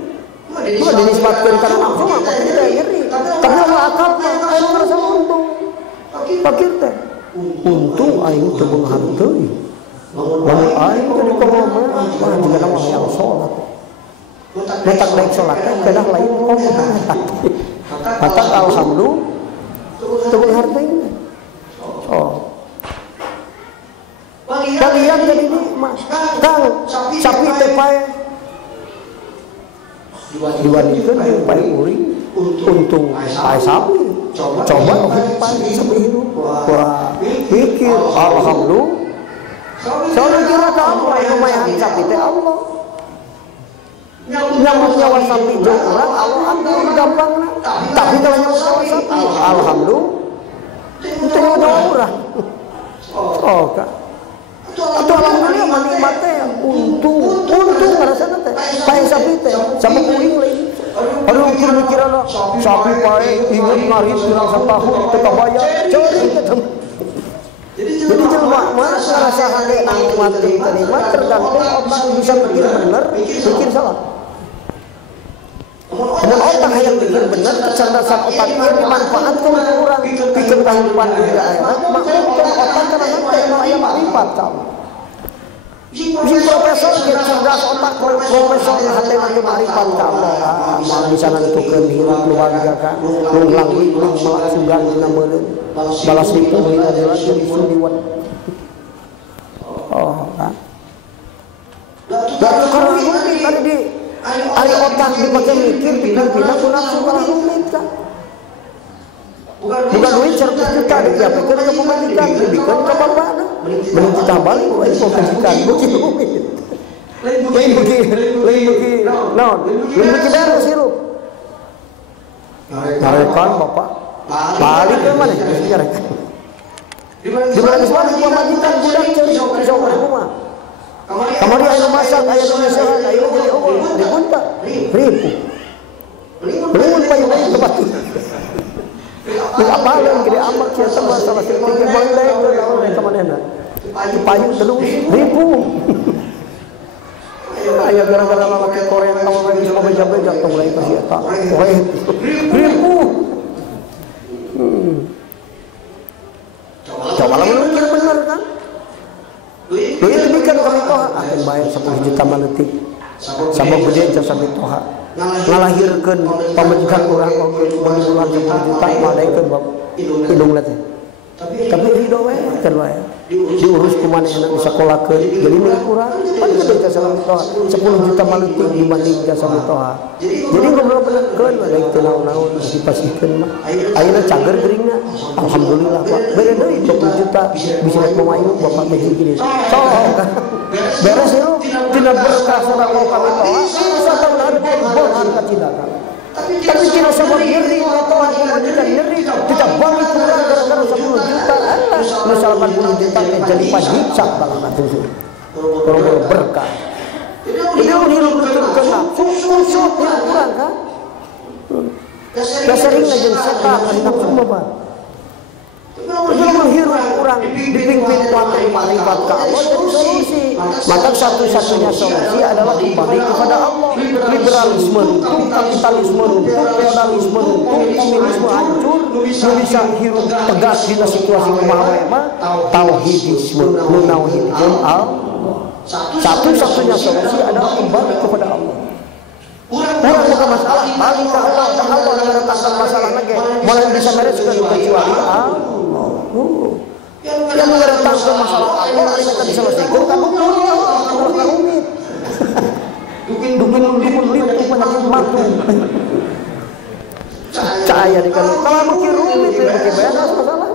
Bukan dinisbatkeun kana nafsu mah fakir teh nyeri. Karena Allah akal mah aya ngarasa untung. Fakir teh untung aing teu beunghar teuing. Lamun aing jadi komomen mah juga nama yang salat. Letak daek salat teh kedah lain komomen. Hatak alhamdulillah teu beunghar teuing. Oh. Kalian jadi nikmat. Kang, sapi teh pae. Diwanikeun jeung pae uring, untung pae sapi. Coba pae sapi hidup. Wah, pikir alhamdulillah. Soalnya kira ka Allah lumayan sapi teh Allah. Nyambut nyawa sapi jeung urang Allah ambil gampangna. Tapi kalau nyambut nyawa sapi, alhamdulillah. Teu ada urang. Oh, Kak. Atau alhamdulillah menikmat teh untung ngarasana teh pae sapi teh sama kuing lain. Aduh ukur mikirana sapi pae inget ngarit pirang satahun teu kabayar ceuring teh. Jadi jelema mah ngarasa hade nikmat teh nikmat tergantung otak bisa mikir bener, mikir salah. Mun otak hayang mikir bener, kecerdasan otak ieu dimanfaatkeun ku urang pikeun kehidupan dunia akhirat, maka otak kana teh aya ma'rifat ka Allah. Si profesor ge cerdas otak profesor hate mah ma'rifat ka Allah. Mal bisa nentukeun hirup keluarga ka, lunglang lung melak sugan dina meureun. Balas itu dina adalah jadi suliwat. Oh, kan. Da karena ini tadi di ari otak dipake mikir dipindah ku nafsu kana rumit kan. Bukan duit 100 juta dikiapikeun ke pemajikan, dibikeun ka bapana. Mending kita balik ku ieu pemajikan, beuki rumit. Lain beuki naon? Lain beuki beres hirup. Ngarekan bapak. Balik ke mana? Ngarekan. Di mana geus pemajikan budak ceurik sok kumaha? Kamari aya masak, aya nulisan, aya jadi eueuh, dipunta. Ribu. Belum payu ke batu. Apalan gede amat sia teh salah satu pikir bandai ke manehna. Payu terus ribu. aya gara-gara lalaki Korea tahu lagi sama beja-beja tong lain kasih eta. Korea. Ribu. Coba lah mikir bener kan? Duit demikian kami toha akan bayar 10 juta maletik. Sabab gede jasa toha. Ngalahirkeun pamajikan urang oge bulan 10 juta madaikeun hidung teh. Tapi ridho we kan wae. Diurus ku manehna disakolahkeun jadi milik urang. Pan gede jasa toha 10 juta maletik dibanding jasa toha. Jadi ngobrol benerkeun baik teu naon-naon dipasihkeun mah. Ayeuna cager geuringna. Alhamdulillah Pak. Bere deui 20 juta bisa pemain bapak teh gini. Beres lu tidak berkah sedekah kami toha. Satu hari bosan ka Cindakan. Tapi tidak sebab nyeri toha kita nyeri kita bagi kurang gara-gara 10 juta. Misal 80 juta jadi pajicak banget atuh. Kalau berkah. Jadi hirup betul kena. Susut yang kurang kan? Dasarnya jeung setan nafsu mah. Jadi menghirup kurang dipimpin kuatan marifat ke Allah jadi solusi. Maka satu-satunya solusi adalah kembali kepada Allah. Liberalisme runtuh, kapitalisme runtuh, feodalisme runtuh, komunisme hancur. Nu bisa hirup tegas di situasi kumaha mah tauhidisme, nu nauhidkeun Allah. Satu-satunya solusi adalah kembali kepada Allah. Orang bukan masalah, bagi ke Allah, dan Allah mengertakan masalah lagi. Mulai bisa bereskan kecuali Allah. Yang mengertakan masalah Allah, kita diselesaikan, kamu rumit. Dukun itu penyakit matu. Cahaya di kalau makin rumit, makin beres masalah.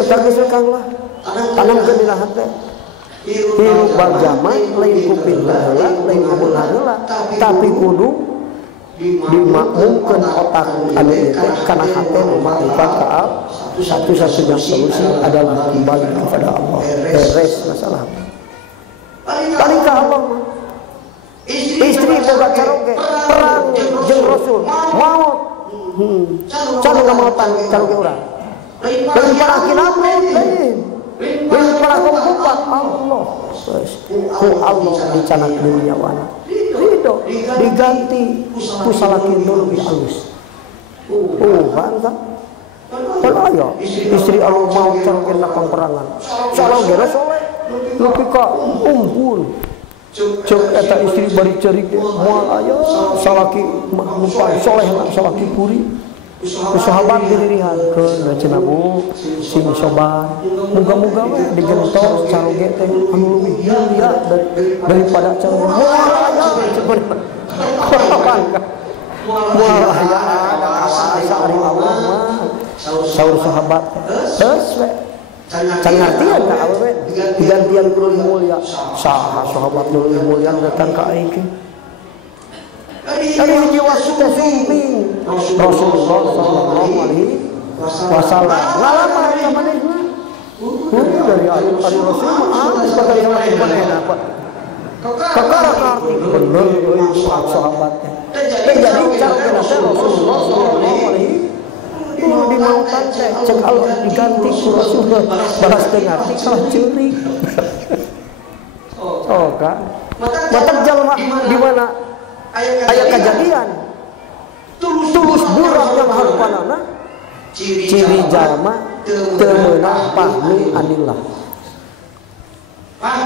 Betul kesukaan lah, tanamkan di hati. Hirup berjamaah lain kuping heula lain ngomong heula tapi kudu dimakmumkeun otak anu ieu teh kana hate makrifat ka Allah. Satu-satunya solusi adalah kembali kepada Allah. Beres masalah. Balik ka Allah. Istri boga caroge perang jeung Rasul maut. Can ngamautan caroge urang. Dan para kinamrud lain. Ini para kumpulan Allah, Allah dicanak dunia wana. Ridho diganti pusalakin dulu lebih halus. Bangga. Kalau ayo istri Allah mau cangkin nakang perangan. Salah gara soleh, lebih kak umpul. Cek eta istri bari cari moal ayo salaki lupa soleh salaki puri. Sahabat diririhan ke nacenabu sing sobat muga-muga we digentos caroge teh anu leuwih mulia daripada caroge moal aya cepet moal aya ada asa ari Allah mah saur sahabat geus we can ngartian ka awewe digantian ku mulia saha sahabat nu leuwih mulia datang ka aing dari hiji waktu teh sumping Rasulullah sallallahu alaihi wasallam ngalamar ka manehna dari ari Rasul mah sebagai sama manehna apa kakara karti bener euy sahabat teh jadi cara Rasulullah sallallahu alaihi di mautan teh cek Allah diganti ku Rasulullah balas teh ngarti kalah ceurik kan mata jalma di mana aya kejadian tulus burak yang harpanana ciri jalma teu meunang pahmi anillah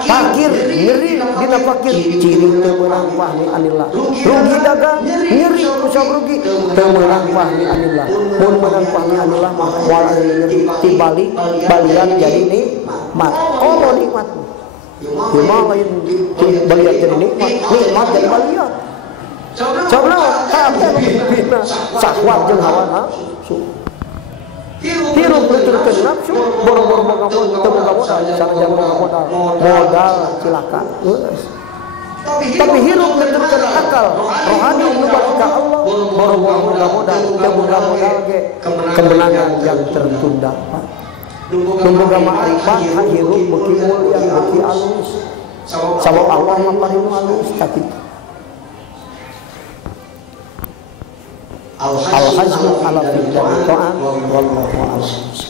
fakir nyeri dina fakir ciri teu meunang pahmi anillah rugi dagang nyeri kusab rugi teu meunang pahmi anillah mun meunang pahmi anillah mah moal nyeri tibalik balian jadi nikmat komo nikmat cuma lain balian jadi nikmat jadi balian coba kabeh pipina sakwat jeung hawa nafsu hirup beturkeun nafsu boro-boro boga modal sanajan boga modal cilaka tapi hirup beturkeun akal rohani nu balik ka Allah boro-boro boga modal teu boga modal ge kemenangan yang tertunda nu boga makrifat hirup beuki mulia beuki alus sabab Allah mah paling alus ka kitu. Al-Hajmu ala fi'l ta'an wallahu a'lam.